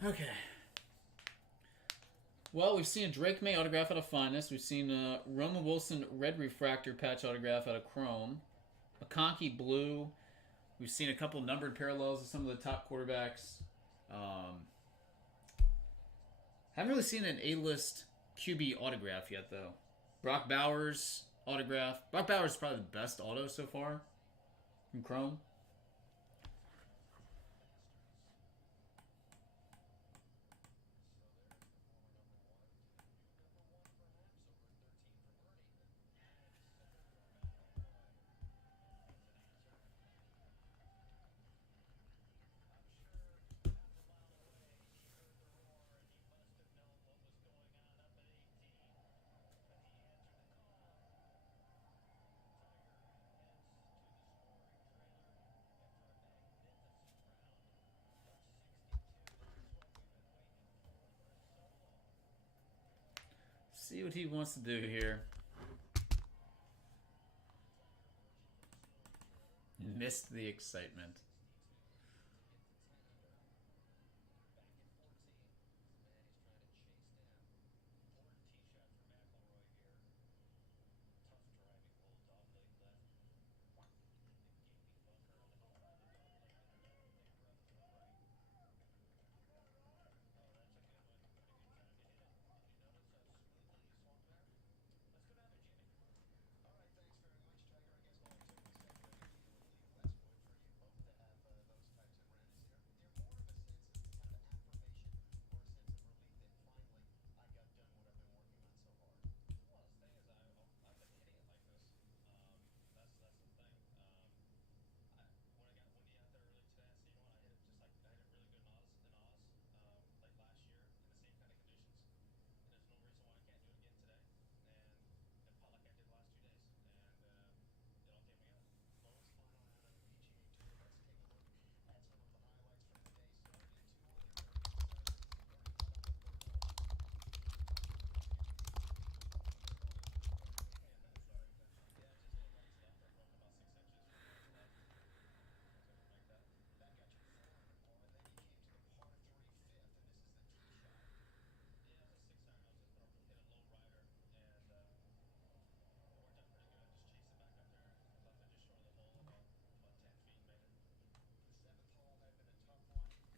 Okay. Well, we've seen a Drake May autograph out of Finest. We've seen a Roman Wilson Red Refractor patch autograph out of Chrome. A Conky Blue. We've seen a couple numbered parallels of some of the top quarterbacks. Haven't really seen an A-list QB autograph yet, though. Brock Bowers autograph. Brock Bowers is probably the best auto so far from Chrome. See what he wants to do here. Missed the excitement.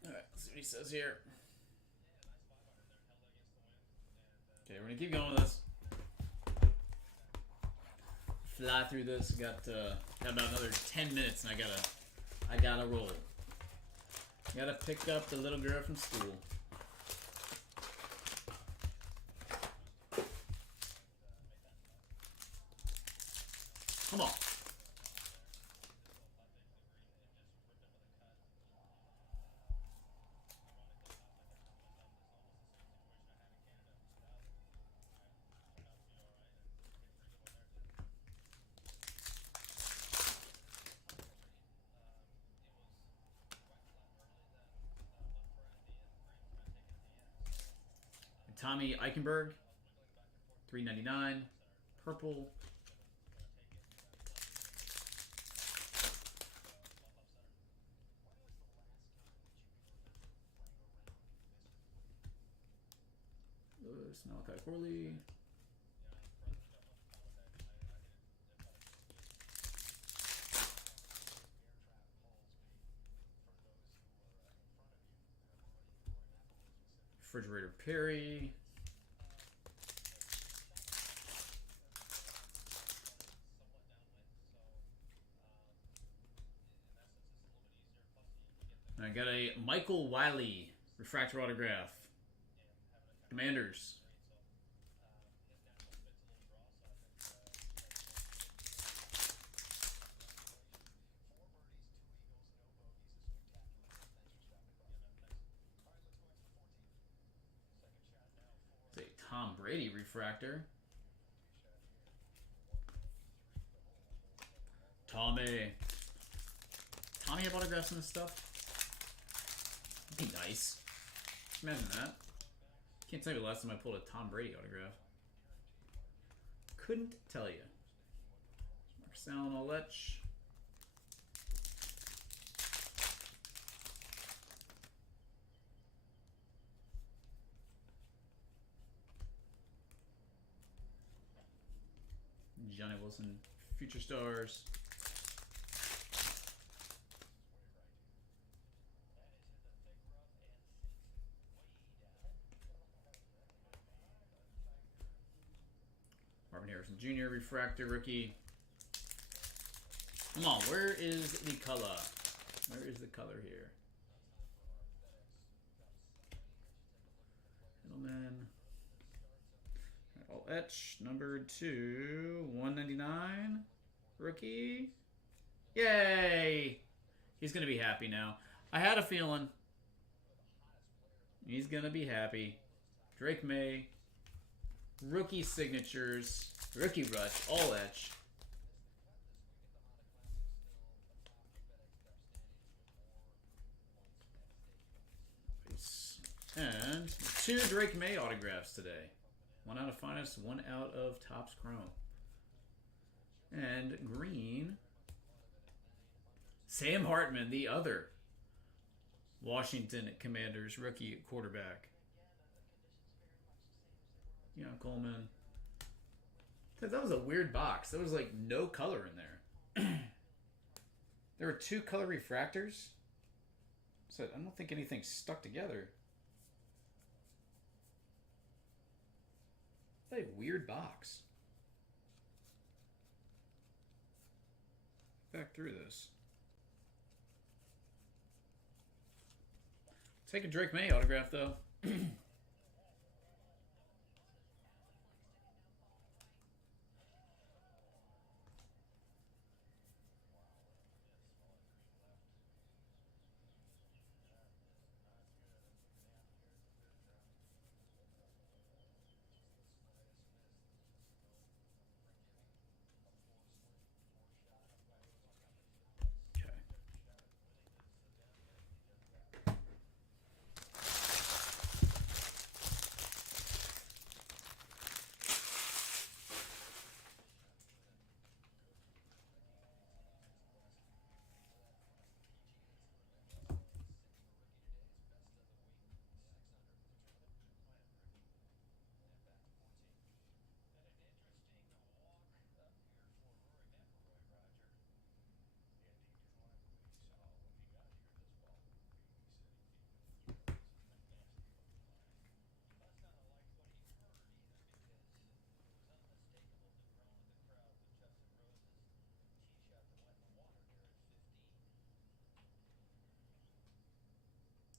Alright, let's see what he says here. Okay, we're gonna keep going with this. Fly through this. Got about another 10 minutes, and I gotta roll. Gotta pick up the little girl from school. Come on. Tommy Eichenberg, $3.99. Purple. Lewis, Malachi Corley. Refrigerator Perry. I got a Michael Wiley refractor autograph. Commanders. It's a Tom Brady refractor. Tommy have autographs and this stuff? That'd be nice. Imagine that. Can't tell you the last time I pulled a Tom Brady autograph. Couldn't tell you. Marcel Oletch. Johnny Wilson, Future Stars. Marvin Harrison Jr. refractor rookie. Come on, where is the color? Where is the color here? Middleman. All etch, number 2, 199. Rookie. Yay! He's going to be happy now. I had a feeling. He's going to be happy. Drake May. Rookie signatures. Rookie rush. All etch. Nice. And 2 Drake May autographs today. 1 out of Finest, 1 out of Topps Chrome. And green. Sam Hartman, the other Washington Commanders rookie quarterback. Yeah, Coleman. That was a weird box. There was like no color in there. There were 2 color refractors. So I don't think anything stuck together. What a weird box. Back through this. Take a Drake May autograph though.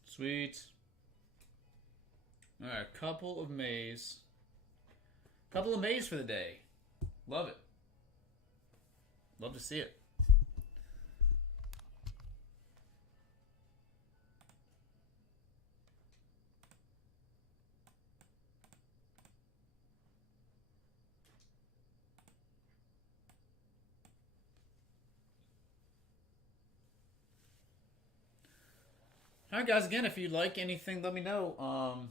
Sweet. All right, couple of Mays. Couple of Mays for the day. Love it. Love to see it. All right, guys. Again, if you like anything, let me know.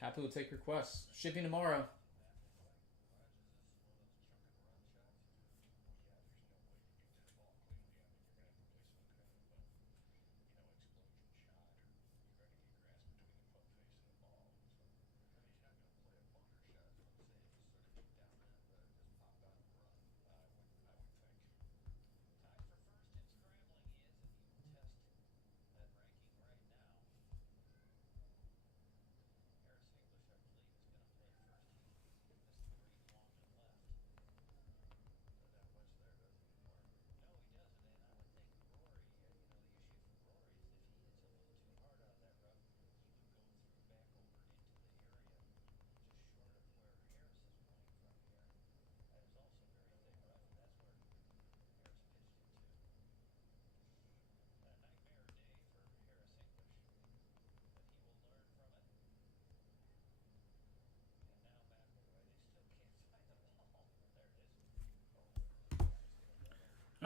Happy to take requests. Shipping tomorrow.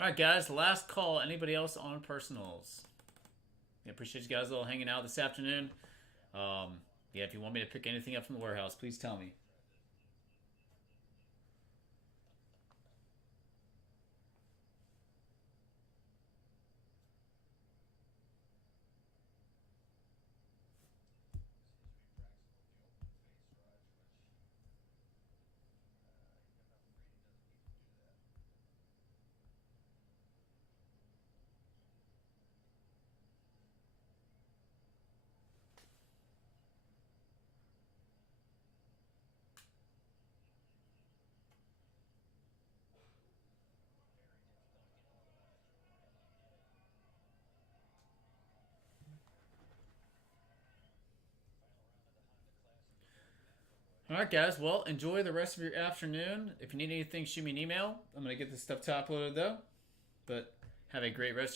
All right, guys. Last call. Anybody else on personals? I appreciate you guys all hanging out this afternoon. Yeah, if you want me to pick anything up from the warehouse, please tell me. All right, guys. Well, enjoy the rest of your afternoon. If you need anything, shoot me an email. I'm going to get this stuff top loaded, though. But have a great rest